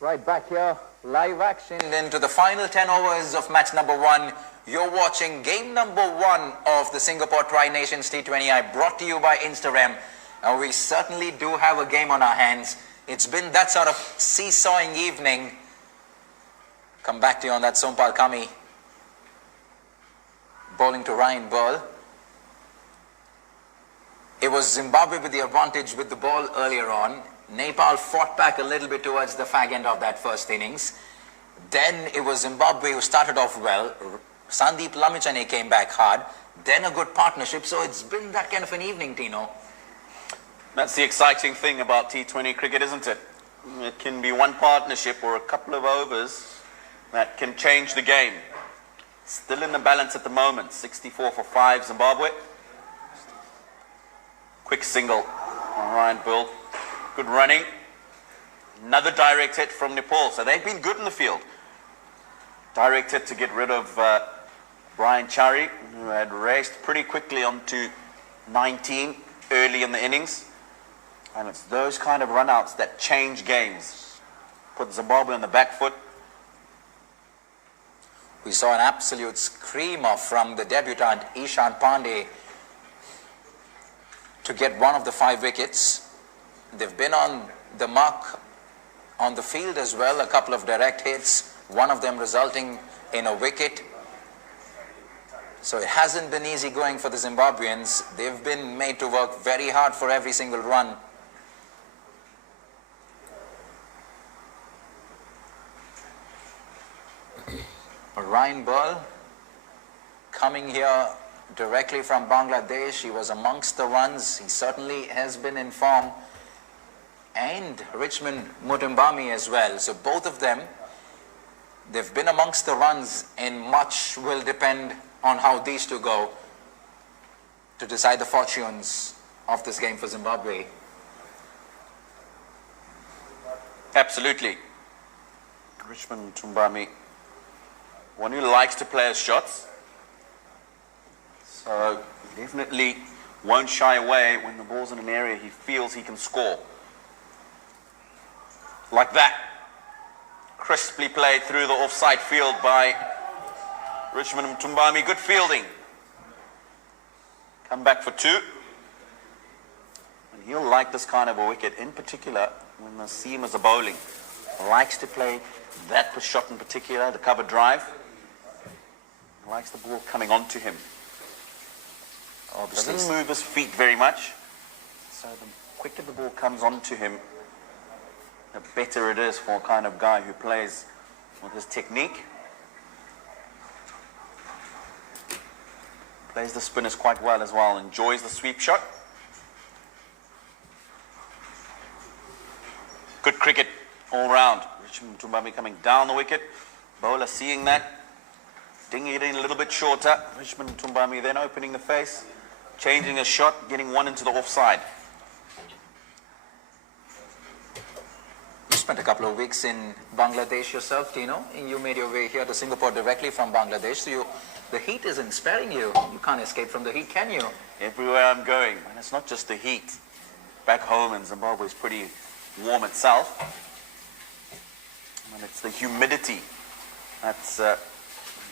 Right back here, live action Into the final 10 overs of match number 1. You're watching game number 1 of the Singapore Tri-Nations T20I, brought to you by Instagram. And we certainly do have a game on our hands. It's been that sort of seesawing evening. Come back to you on that. Sompal Kami bowling to Ryan Burl. It was Zimbabwe with the advantage with the ball earlier on. Nepal fought back a little bit towards the fag end of that first innings. Then it was Zimbabwe who started off well. Sandeep Lamichhane came back hard. Then a good partnership. So it's been that kind of an evening, Tino. That's the exciting thing about T20 cricket, isn't it? It can be one partnership or a couple of overs that can change the game. Still in the balance at the moment. 64 for 5, Zimbabwe. Quick single on Ryan Burl. Good running. Another direct hit from Nepal. So they've been good in the field. Direct hit to get rid of Brian Chari, who had raced pretty quickly onto 19 early in the innings. And it's those kind of runouts that change games. Put Zimbabwe on the back foot. We saw an absolute screamer from the debutant Ishan Pandey to get one of the 5 wickets. They've been on the mark on the field as well, a couple of direct hits, one of them resulting in a wicket. So it hasn't been easy going for the Zimbabweans. They've been made to work very hard for every single run. Ryan Burl coming here directly from Bangladesh. He was amongst the runs. He certainly has been in form. And Richmond Mutumbami as well. So both of them, they've been amongst the runs, and much will depend on how these two go to decide the fortunes of this game for Zimbabwe. Absolutely. Richmond Mutumbami one who likes to play his shots. So definitely won't shy away when the ball's in an area he feels he can score. Like that. Crisply played through the offside field by Richmond Mtumbami. Good fielding. Come back for 2. And he'll like this kind of a wicket, in particular when the seamers are bowling. Likes to play that shot in particular, the cover drive. Likes the ball coming onto him. Obviously. Doesn't move his feet very much. So the quicker the ball comes onto him, the better it is for a kind of guy who plays with his technique. Plays the spinners quite well as well. Enjoys the sweep shot. Good cricket all round. Richmond Mtumbami coming down the wicket. Bowler seeing that. Dinging it in a little bit shorter. Richmond Mtumbami then opening the face. Changing a shot. Getting one into the offside. You spent a couple of weeks in Bangladesh yourself, Tino. And you made your way here to Singapore directly from Bangladesh. So the heat isn't sparing you. You can't escape from the heat, can you? Everywhere I'm going. And it's not just the heat. Back home in Zimbabwe is pretty warm itself. And it's the humidity that's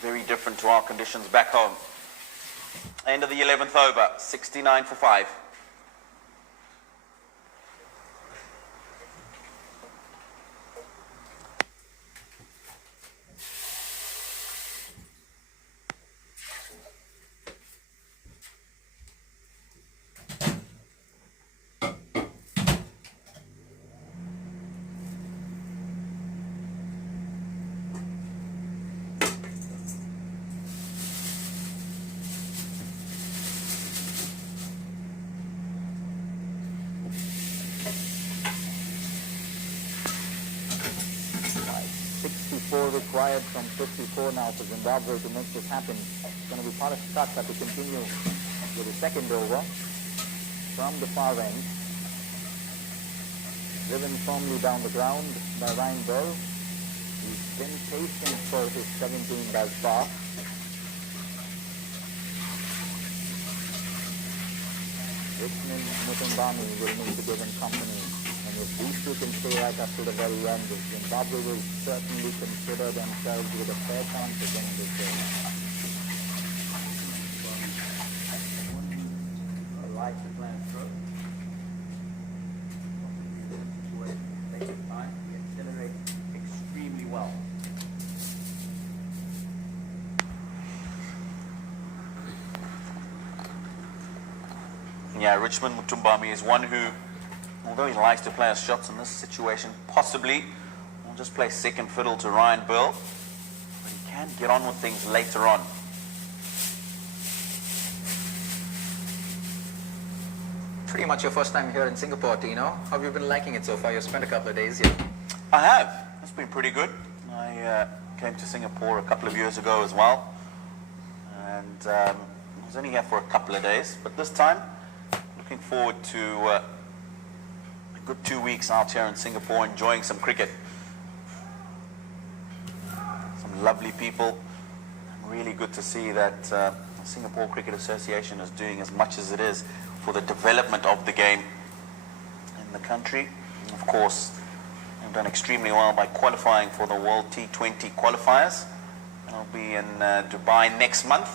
very different to our conditions back home. End of the 11th over, 69 for 5. Required from 54 now for Zimbabwe to make this happen. It's going to be part of Saka to continue with the second over from the far end. Driven firmly down the ground by Ryan Bell. He's been patient for his 17 thus far. Richmond Mtumbami will need to give him company. And if these two can stay right up to the very end, Zimbabwe will certainly consider themselves with a fair chance of winning this game. I like the plan through. Take his time, he accelerates extremely well. Yeah, Richmond Mtumbami is one who, although he likes to play his shots in this situation, possibly will just play second fiddle to Ryan Bell, but he can get on with things later on. Pretty much your first time here in Singapore, Tino. How have you been liking it so far? You've spent a couple of days here. I have. It's been pretty good. I came to Singapore a couple of years ago as well, and I was only here for a couple of days, but this time looking forward to a good 2 weeks out here in Singapore enjoying some cricket. Some lovely people. Really good to see that the Singapore Cricket Association is doing as much as it is for the development of the game in the country. And of course, they've done extremely well by qualifying for the World T20 qualifiers. It'll be in Dubai next month.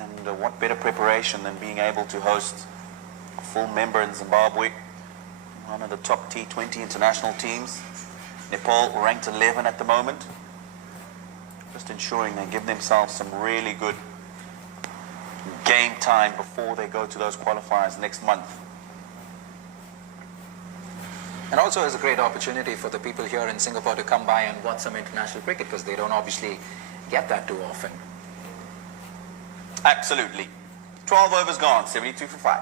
And what better preparation than being able to host a full member in Zimbabwe, one of the top T20 international teams. Nepal ranked 11 at the moment. Just ensuring they give themselves some really good game time before they go to those qualifiers next month. And also it's a great opportunity for the people here in Singapore to come by and watch some international cricket because they don't obviously get that too often. Absolutely. 12 overs gone, 72 for 5.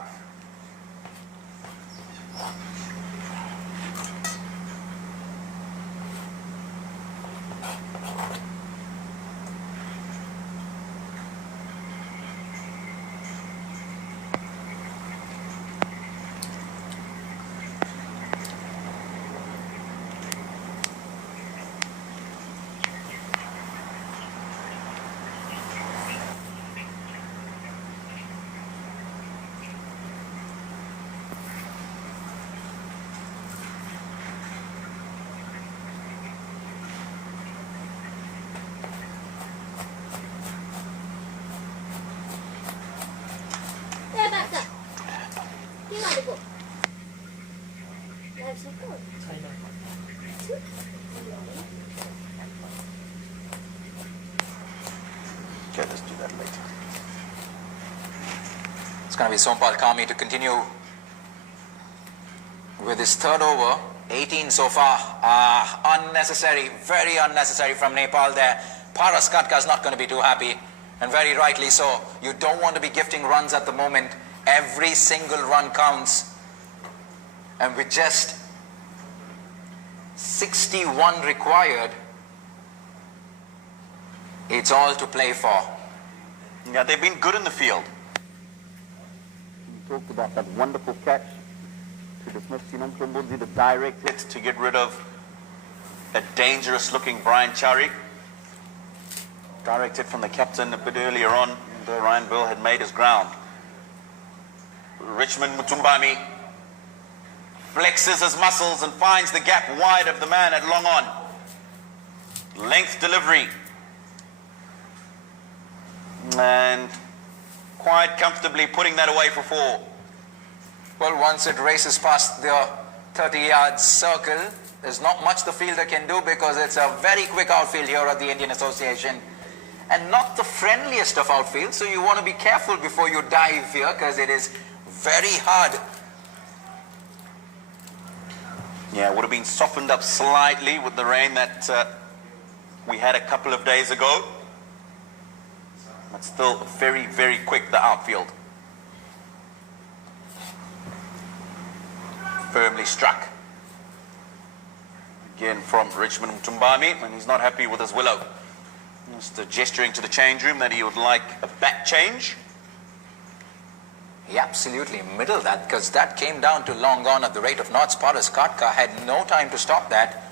Okay, let's do that later. It's going to be Sompal Kami to continue with his third over. 18 so far. Unnecessary, very unnecessary from Nepal there. Paras Katka is not going to be too happy, and very rightly so. You don't want to be gifting runs at the moment. Every single run counts. And with just 61 required, it's all to play for. Yeah, they've been good in the field. We talked about that wonderful catch to dismiss Sinom Mhlumbudzi, the direct hit. To get rid of a dangerous-looking Brian Chowry. Direct hit from the captain a bit earlier on. And, Ryan Bill had made his ground. Richmond Mutumbami flexes his muscles and finds the gap wide of the man at long on. Length delivery. And quite comfortably putting that away for 4. Well, once it races past the 30-yard circle, there's not much the fielder can do because it's a very quick outfield here at the Indian Association. And not the friendliest of outfields, so you want to be careful before you dive here because it is very hard. Yeah, it would have been softened up slightly with the rain that we had a couple of days ago. But still very, very quick, the outfield. Firmly struck. Again from Richmond Mtumbami, and he's not happy with his willow. Just gesturing to the change room that he would like a bat change. He absolutely middled that because that came down to long on at the rate of knots. Paras Katka had no time to stop that.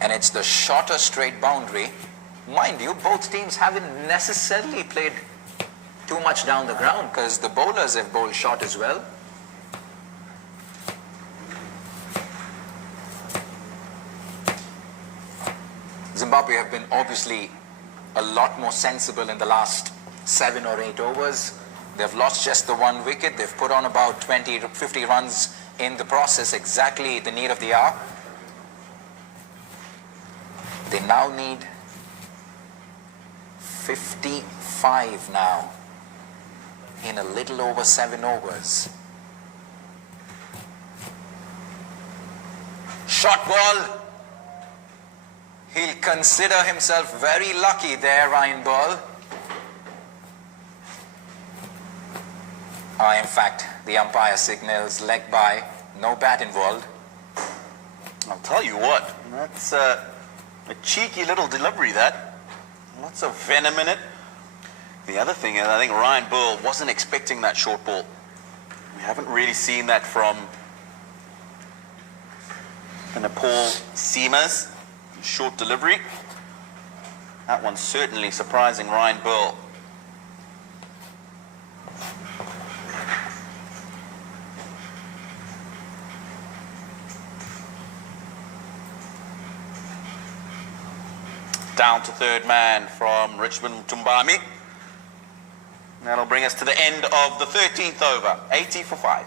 And it's the shorter straight boundary. Mind you, both teams haven't necessarily played too much down the ground because the bowlers have bowled short as well. Zimbabwe have been obviously a lot more sensible in the last 7 or 8 overs. They've lost just the 1 wicket. They've put on about 20 to 50 runs in the process, exactly the need of the hour. They now need 55 now in a little over 7 overs. Shot ball. He'll consider himself very lucky there, Ryan Ball. In fact, the umpire signals leg by, no bat involved. I'll tell you what, that's a cheeky little delivery, that. Lots of venom in it. The other thing is, I think Ryan Bill wasn't expecting that short ball. We haven't really seen that from the Nepal seamers. Short delivery. That one's certainly surprising Ryan Bill. Down to third man from Richmond Mtumbami. That'll bring us to the end of the 13th over. 80 for 5.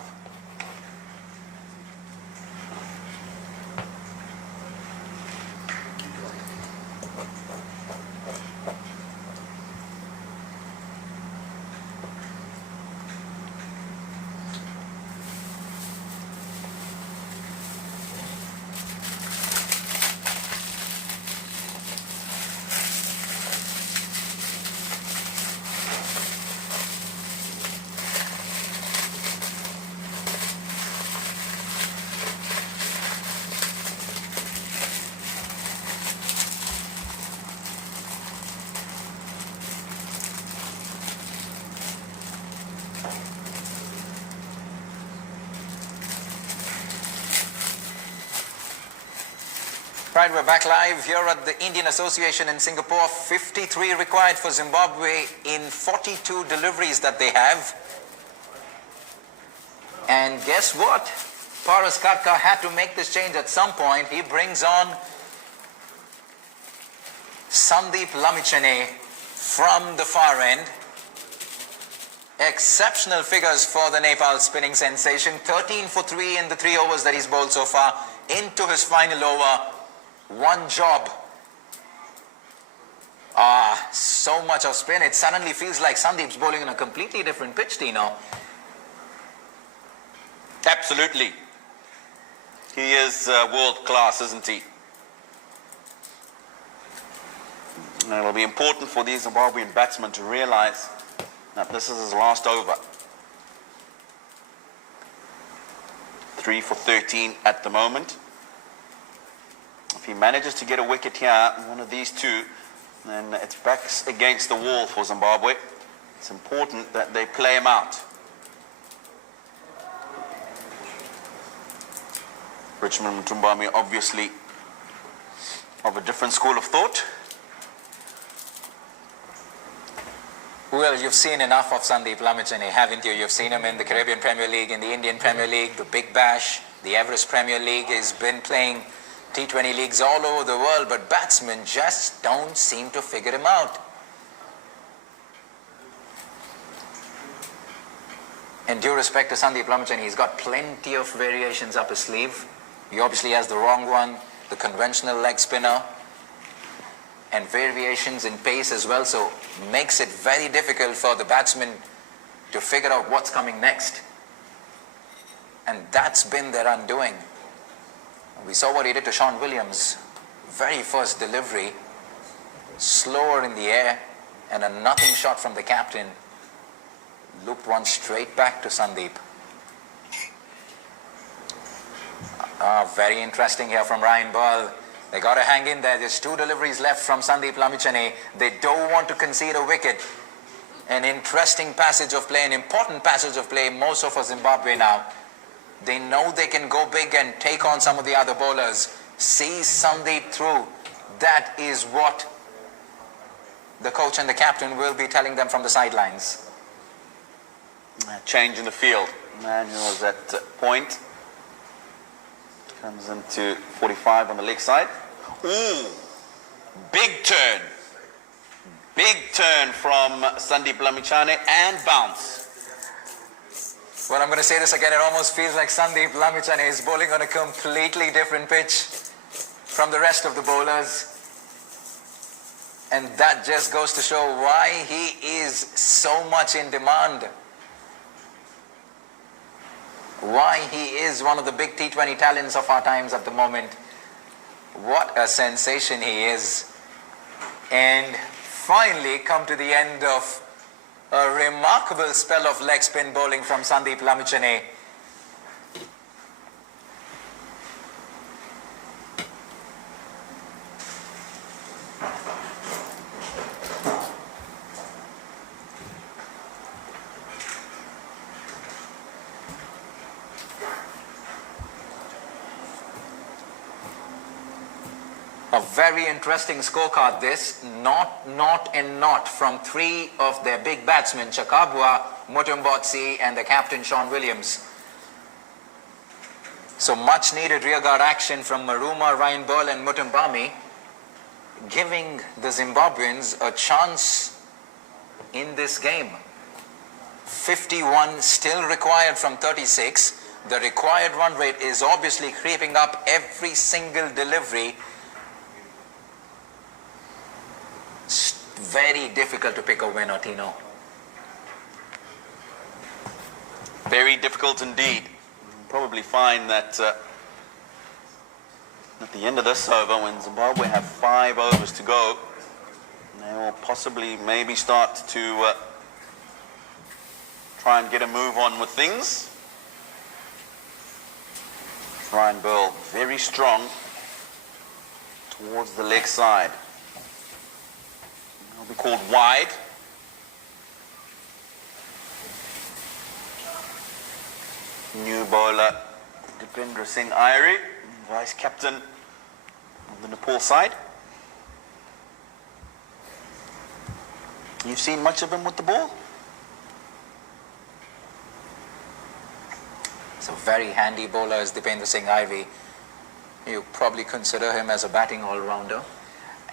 Right, we're back live here at the Indian Association in Singapore. 53 required for Zimbabwe in 42 deliveries that they have. And guess what? Paras Katka had to make this change at some point. He brings on Sandeep Lamichhane from the far end. Exceptional figures for the Nepal spinning sensation. 13 for 3 in the 3 overs that he's bowled so far. Into his final over. One job. So much of spin. It suddenly feels like Sandeep's bowling on a completely different pitch, Tino. Absolutely. He is world class, isn't he? And it'll be important for these Zimbabwean batsmen to realize that this is his last over. 3 for 13 at the moment. If he manages to get a wicket here, one of these two, then it's backs against the wall for Zimbabwe. It's important that they play him out. Richmond Mutumbami obviously of a different school of thought. Well, you've seen enough of Sandeep Lamichhane, haven't you? You've seen him in the Caribbean Premier League, in the Indian Premier League, the Big Bash, the Everest Premier League. He's been playing T20 leagues all over the world, but batsmen just don't seem to figure him out. And due respect to Sandeep Lamichhane, he's got plenty of variations up his sleeve. He obviously has the wrong one, the conventional leg spinner, and variations in pace as well, so makes it very difficult for the batsman to figure out what's coming next. And that's been their undoing. We saw what he did to Sean Williams. Very first delivery, slower in the air, and a nothing shot from the captain. Looped one straight back to Sandeep. Very interesting here from Ryan Ball. They got to hang in there. There's 2 deliveries left from Sandeep Lamichhane. They don't want to concede a wicket. An interesting passage of play, an important passage of play, more so for Zimbabwe now. They know they can go big and take on some of the other bowlers. See Sandeep through. That is what the coach and the captain will be telling them from the sidelines. Change in the field. Man who was at point comes into 45 on the leg side. Ooh, big turn. Big turn from Sandeep Lamichhane and bounce. Well, I'm going to say this again. It almost feels like Sandeep Lamichhane is bowling on a completely different pitch from the rest of the bowlers. And that just goes to show why he is so much in demand. Why he is one of the big T20 talents of our times at the moment. What a sensation he is. And finally come to the end of a remarkable spell of leg spin bowling from Sandeep Lamichhane. A very interesting scorecard this. Not, and not from 3 of their big batsmen, Chakabua, Mutumbotsi and the captain Sean Williams. So much needed rearguard action from Maruma, Ryan Ball and Mutumbami, giving the Zimbabweans a chance in this game. 51 still required from 36. The required run rate is obviously creeping up every single delivery. Very difficult to pick a winner, Tino. Very difficult indeed. You'll probably find that at the end of this over, when Zimbabwe have 5 overs to go, they will possibly maybe start to try and get a move on with things. Ryan Ball very strong towards the leg side. It'll be called wide. New bowler Dipendra Singh Irie, vice captain of the Nepal side. You've seen much of him with the ball? It's a very handy bowler as Dipendra Singh Irie. You probably consider him as a batting all-rounder.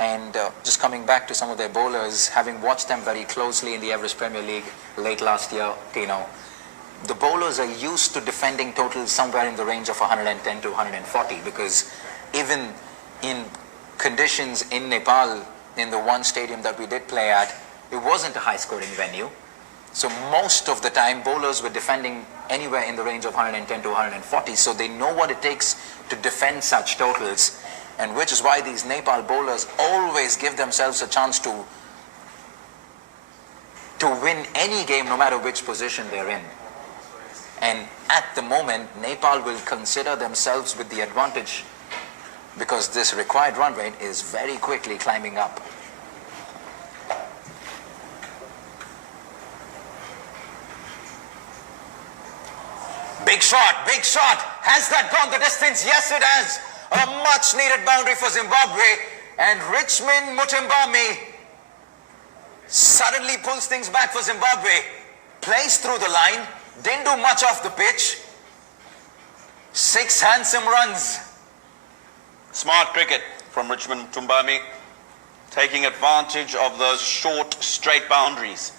And just coming back to some of their bowlers, having watched them very closely in the Everest Premier League late last year, Tino, the bowlers are used to defending totals somewhere in the range of 110 to 140, because even in conditions in Nepal, in the one stadium that we did play at, it wasn't a high-scoring venue. So most of the time, bowlers were defending anywhere in the range of 110 to 140, so they know what it takes to defend such totals, and which is why these Nepal bowlers always give themselves a chance to win any game, no matter which position they're in. And at the moment, Nepal will consider themselves with the advantage, because this required run rate is very quickly climbing up. Big shot, big shot. Has that gone the distance? Yes, it has. A much needed boundary for Zimbabwe. And Richmond Mutimbami suddenly pulls things back for Zimbabwe. Plays through the line. Didn't do much off the pitch. 6 handsome runs. Smart cricket from Richmond Mutimbami, taking advantage of those short, straight boundaries.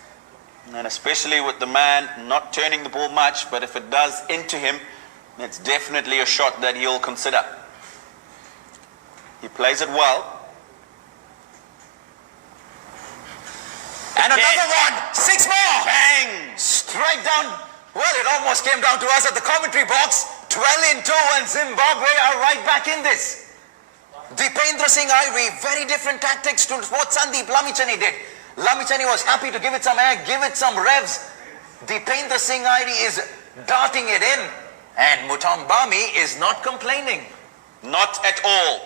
And especially with the man not turning the ball much, but if it does into him, it's definitely a shot that he'll consider. He plays it well. And another one! 6 more! Bang! Straight down. Well, it almost came down to us at the commentary box. 12 in 2, and Zimbabwe are right back in this. Dipendra Singh Irie, very different tactics to what Sandeep Lamichhane did. Lamichhane was happy to give it some air, give it some revs. Dipendra Singh Irie is darting it in, and Mutimbami is not complaining. Not at all.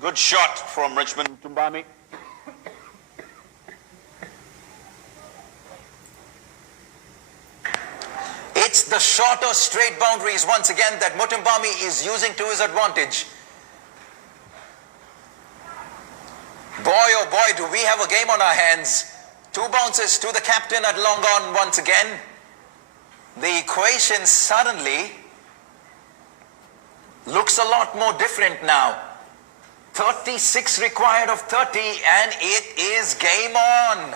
Good shot from Richmond Mutimbami. It's the shorter straight boundaries once again that Mutimbami is using to his advantage. Boy, oh boy, do we have a game on our hands. 2 bounces to the captain at long on once again. The equation suddenly looks a lot more different now. 36 required of 30, and it is game on.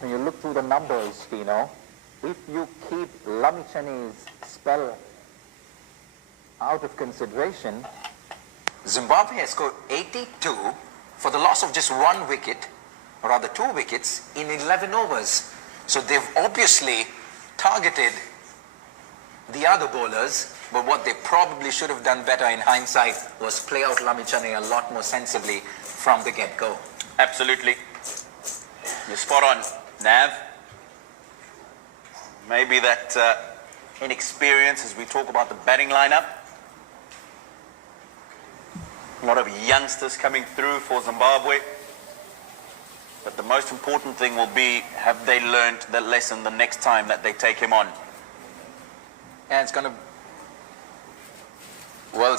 When you look through the numbers, Tino, if you keep Lamichhane's spell out of consideration, Zimbabwe has scored 82 for the loss of just 1 wicket, or rather 2 wickets, in 11 overs. So they've obviously targeted the other bowlers, but what they probably should have done better in hindsight was play out Lamichhane a lot more sensibly from the get-go. Absolutely. You're spot on, Nav. Maybe that inexperience as we talk about the batting lineup. A lot of youngsters coming through for Zimbabwe. But the most important thing will be, have they learned the lesson the next time that they take him on? And it's going to... Well,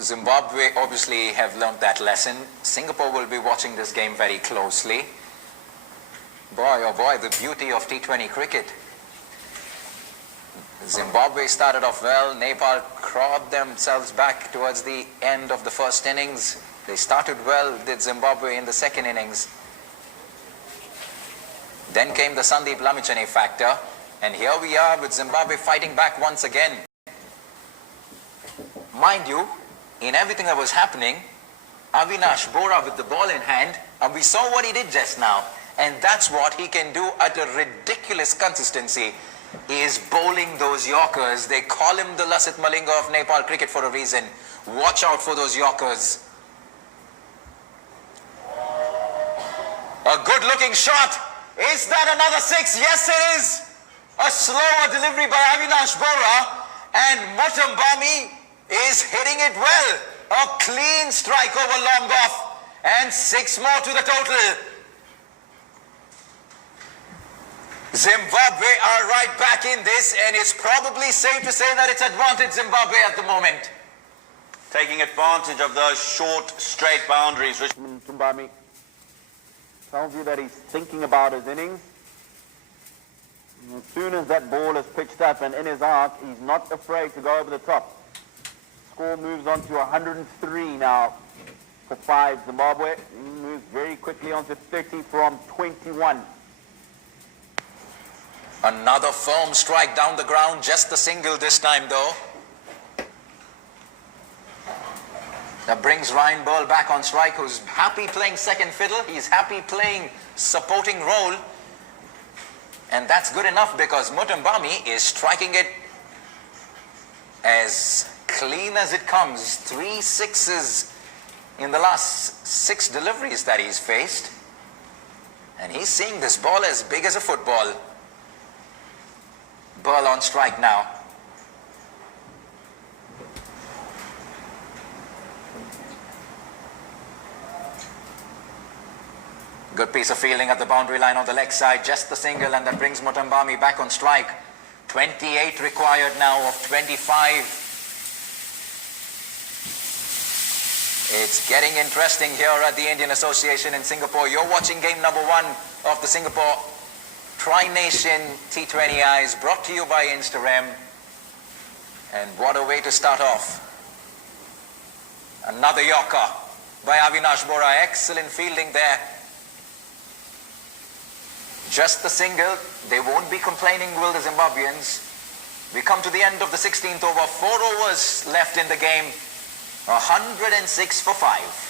Zimbabwe obviously have learned that lesson. Singapore will be watching this game very closely. Boy, oh boy, the beauty of T20 cricket. Zimbabwe started off well. Nepal crawled themselves back towards the end of the first innings. They started well, did Zimbabwe, in the second innings. Then came the Sandeep Lamichhane factor. And here we are with Zimbabwe fighting back once again. Mind you, in everything that was happening, Avinash Bora with the ball in hand, and we saw what he did just now. And that's what he can do at a ridiculous consistency, is bowling those Yorkers. They call him the Lasith Malinga of Nepal cricket for a reason. Watch out for those Yorkers. A good-looking shot. Is that another 6? Yes, it is. A slower delivery by Avinash Bora, and Mutumbami is hitting it well. A clean strike over long off, and 6 more to the total. Zimbabwe are right back in this, and it's probably safe to say that it's advantage Zimbabwe at the moment. Taking advantage of those short, straight boundaries. Richmond Tumbami tells you that he's thinking about his innings. And as soon as that ball is pitched up and in his arc, he's not afraid to go over the top. Score moves on to 103 now for 5 Zimbabwe. He moves very quickly on to 30 from 21. Another firm strike down the ground, just the single this time though. That brings Ryan Burl back on strike, who's happy playing second fiddle. He's happy playing supporting role. And that's good enough because Mutumbami is striking it as clean as it comes. 3 sixes in the last 6 deliveries that he's faced. And he's seeing this ball as big as a football. Burl on strike now. Good piece of fielding at the boundary line on the leg side, just the single, and that brings Mutumbami back on strike. 28 required now of 25. It's getting interesting here at the Indian Association in Singapore. You're watching game number 1 of the Singapore Tri-Nation T20Is, brought to you by Instagram. And what a way to start off. Another Yorker by Avinash Bora. Excellent fielding there. Just the single. They won't be complaining, will the Zimbabweans. We come to the end of the 16th over. 4 overs left in the game. 106 for 5.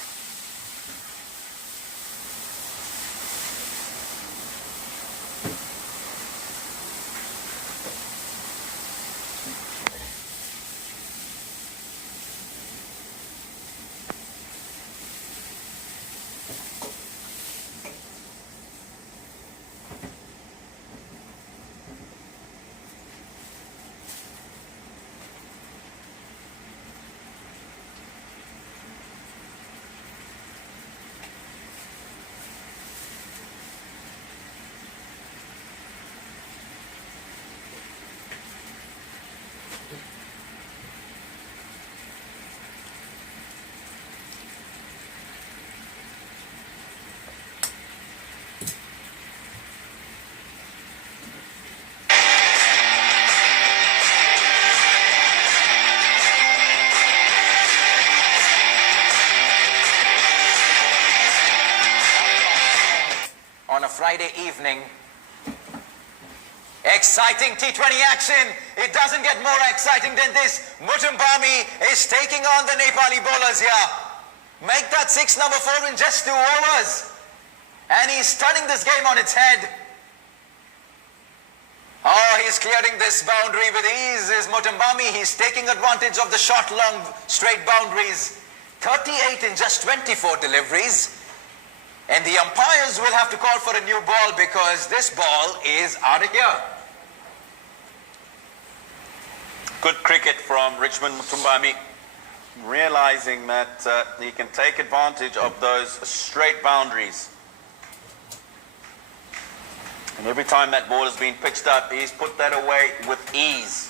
Friday evening. Exciting T20 action. It doesn't get more exciting than this. Mutumbami is taking on the Nepali bowlers here. Make that 6 number 4 in just 2 overs. And he's turning this game on its head. Oh, he's clearing this boundary with ease, is Mutumbami. He's taking advantage of the short, long, straight boundaries. 38 in just 24 deliveries. And the umpires will have to call for a new ball because this ball is out of here. Good cricket from Richmond Mutumbami, realizing that he can take advantage of those straight boundaries. And every time that ball has been pitched up, he's put that away with ease.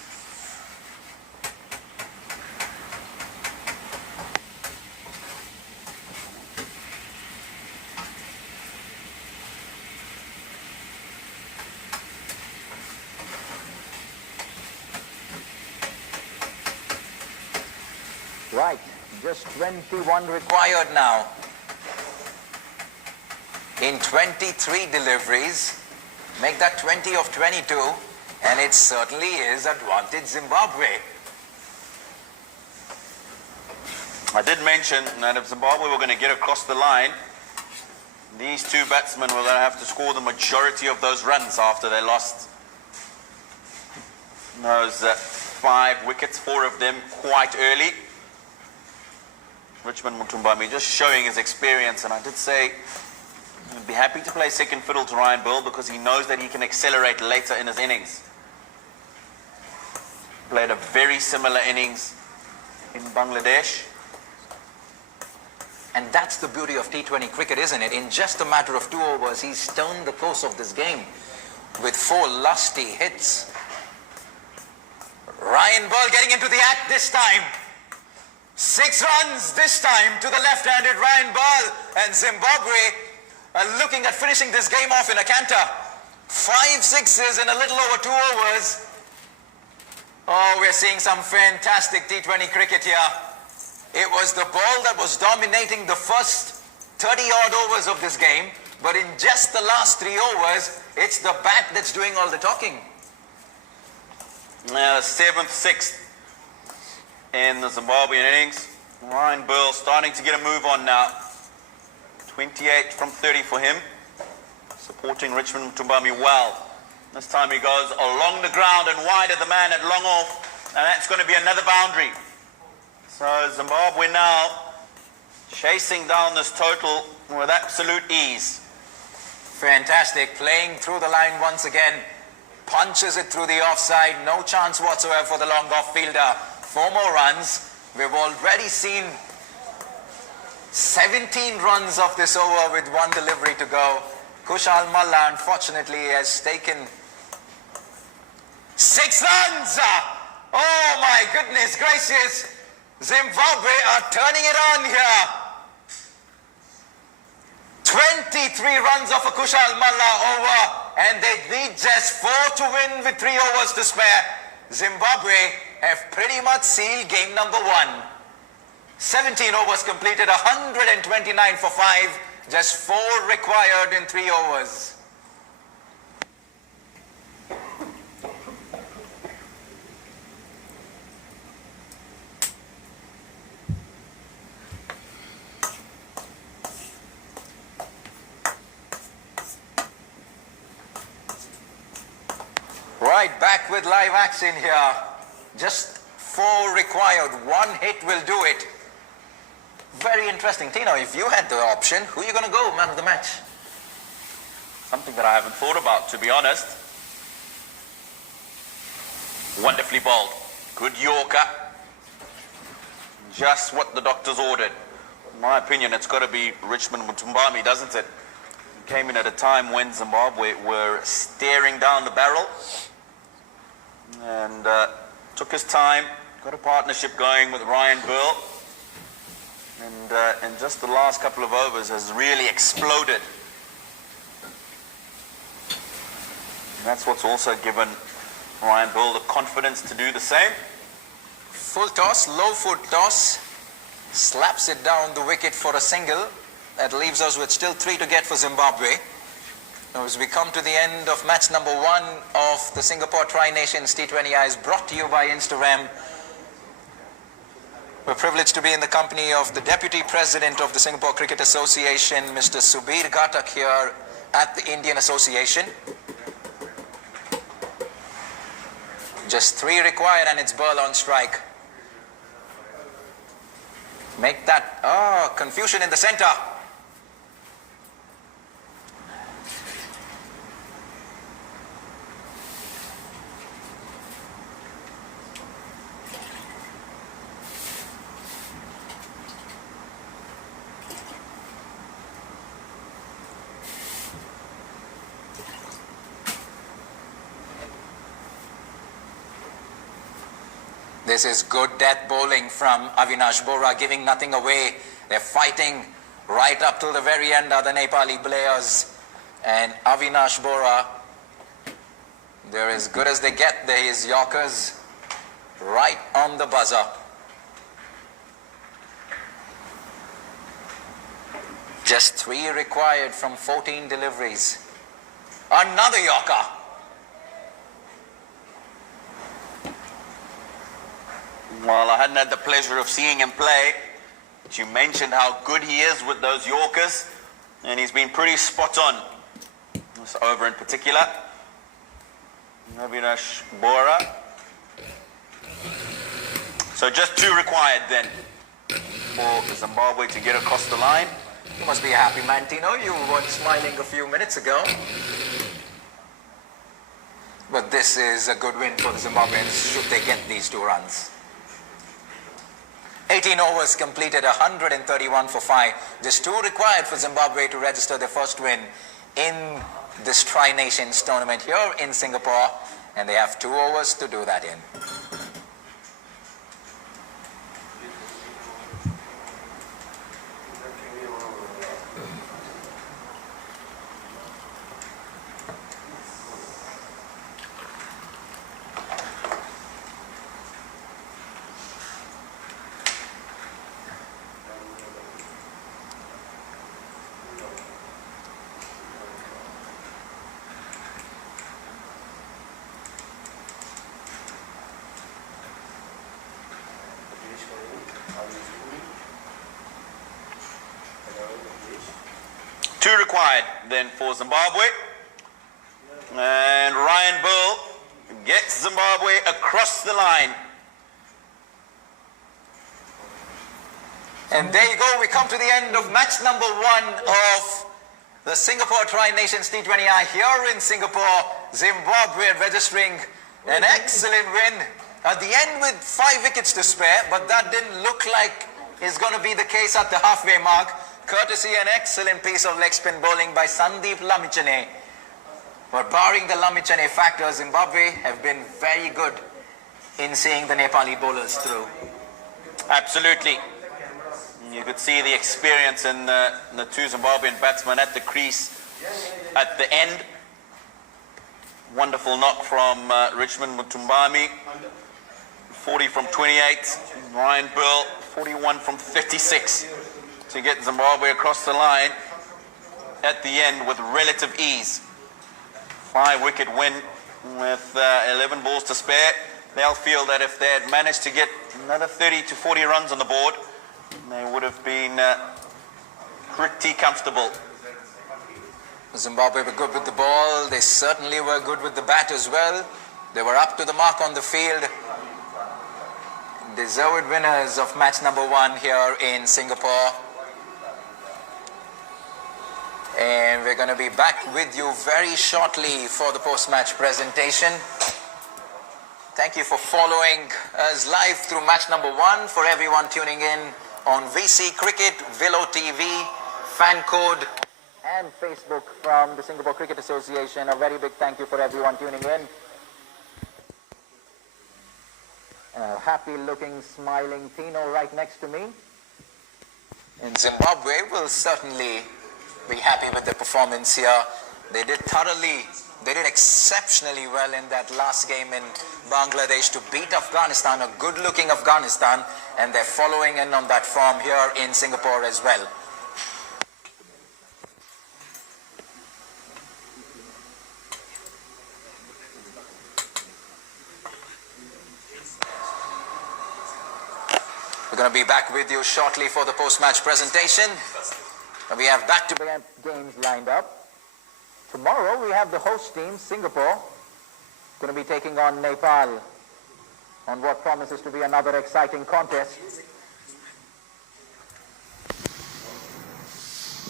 Right, just 21 required now. In 23 deliveries, make that 20 of 22, and it certainly is advantage Zimbabwe. I did mention that if Zimbabwe were going to get across the line, these 2 batsmen were going to have to score the majority of those runs after they lost those 5 wickets, 4 of them quite early. Richmond Mutumbami just showing his experience, and I did say He'd be happy to play second fiddle to Ryan Burl because he knows that he can accelerate later in his innings. Played a very similar innings in Bangladesh. And that's the beauty of T20 cricket, isn't it? In just a matter of 2 overs, he's turned the course of this game with 4 lusty hits. Ryan Burl getting into the act this time. 6 runs this time to the left-handed Ryan Burl, and Zimbabwe are looking at finishing this game off in a canter. 5 sixes in a little over 2 overs. Oh, we're seeing some fantastic T20 cricket here. It was the ball that was dominating the first 30-odd overs of this game, but in just the last 3 overs, it's the bat that's doing all the talking. 7th, 6th in the Zimbabwean innings. Ryan Burl starting to get a move on now. 28 from 30 for him. Supporting Richmond Mutumbami well. This time he goes along the ground and wide of the man at long off, and that's going to be another boundary. So Zimbabwe now chasing down this total with absolute ease. Fantastic, playing through the line once again. Punches it through the offside, no chance whatsoever for the long off fielder. 4 more runs. We've already seen 17 runs of this over with 1 delivery to go. Kushal Malla unfortunately has taken 6 runs. Oh my goodness gracious. Zimbabwe are turning it on here. 23 runs of a Kushal Malla over, and they need just 4 to win with 3 overs to spare. Zimbabwe have pretty much sealed game number 1. 17 overs completed, 129 for 5, just 4 required in 3 overs. Right, back with live action here. Just 4 required, 1 hit will do it. Very interesting. Tino, if you had the option, who are you going to go man of the match? Something that I haven't thought about, to be honest. Wonderfully bowled. Good Yorker. Just what the doctors ordered. In my opinion, it's got to be Richmond Mutumbami, doesn't it? He came in at a time when Zimbabwe were staring down the barrel. And took his time. Got a partnership going with Ryan Burl. And in just the last couple of overs has really exploded. And that's what's also given Ryan Burl the confidence to do the same. Full toss, low foot toss. Slaps it down the wicket for a single. That leaves us with still 3 to get for Zimbabwe. Now, as we come to the end of match number 1 of the Singapore Tri-Nations T20Is, brought to you by Instagram. We're privileged to be in the company of the Deputy President of the Singapore Cricket Association, Mr. Subir Ghatak, here at the Indian Association. Just 3 required and it's Burl on strike. Make that, confusion in the center. This is good death bowling from Avinash Bora, giving nothing away. They're fighting right up till the very end are the Nepali players. And Avinash Bora, they're as good as they get. There is Yorkers right on the buzzer. Just 3 required from 14 deliveries. Another Yorker. Well, I hadn't had the pleasure of seeing him play, but you mentioned how good he is with those Yorkers, and he's been pretty spot on. This over in particular. Avinash Bora. So just 2 required then for Zimbabwe to get across the line. You must be a happy man, Tino. You weren't smiling a few minutes ago. But this is a good win for the Zimbabweans should they get these 2 runs. 18 overs completed, 131 for 5. Just 2 required for Zimbabwe to register their first win in this Tri-Nations tournament here in Singapore. And they have 2 overs to do that in. Two required then for Zimbabwe. And Ryan Bull gets Zimbabwe across the line. And there you go, we come to the end of match number 1 of the Singapore Tri-Nations T20I here in Singapore. Zimbabwe registering an excellent win at the end with 5 wickets to spare, but that didn't look like is going to be the case at the halfway mark, courtesy an excellent piece of leg spin bowling by Sandeep Lamichhane. But barring the Lamichhane factor, Zimbabwe have been very good in seeing the Nepali bowlers through. Absolutely. You could see the experience in the 2 Zimbabwean batsmen at the crease at the end. Wonderful knock from Richmond Mutumbami, 40 from 28. Ryan Bull, 41 from 36 to get Zimbabwe across the line at the end with relative ease. 5-wicket win with 11 balls to spare. They'll feel that if they had managed to get another 30 to 40 runs on the board, they would have been pretty comfortable. Zimbabwe were good with the ball. They certainly were good with the bat as well. They were up to the mark on the field. Deserved winners of match number 1 here in Singapore. And we're going to be back with you very shortly for the post-match presentation. Thank you for following us live through match number 1. For everyone tuning in on VC Cricket, Willow TV, Fan Code, and Facebook from the Singapore Cricket Association, a very big thank you for everyone tuning in. Happy-looking, smiling Tino right next to me. And Zimbabwe will certainly be happy with the performance here. They did exceptionally well in that last game in Bangladesh to beat Afghanistan, a good-looking Afghanistan, and they're following in on that form here in Singapore as well. We're going to be back with you shortly for the post-match presentation. We have back-to-back games lined up. Tomorrow we have the host team, Singapore, going to be taking on Nepal on what promises to be another exciting contest.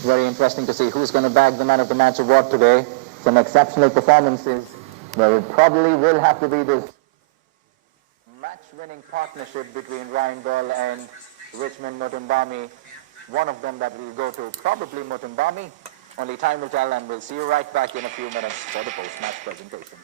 Very interesting to see who's going to bag the Man of the Match award today. Some exceptional performances. There probably will have to be this match-winning partnership between Ryan Bull and Richmond Mutumbami. One of them that will go to probably Mutumbami. Only time will tell, and we'll see you right back in a few minutes for the post-match presentation.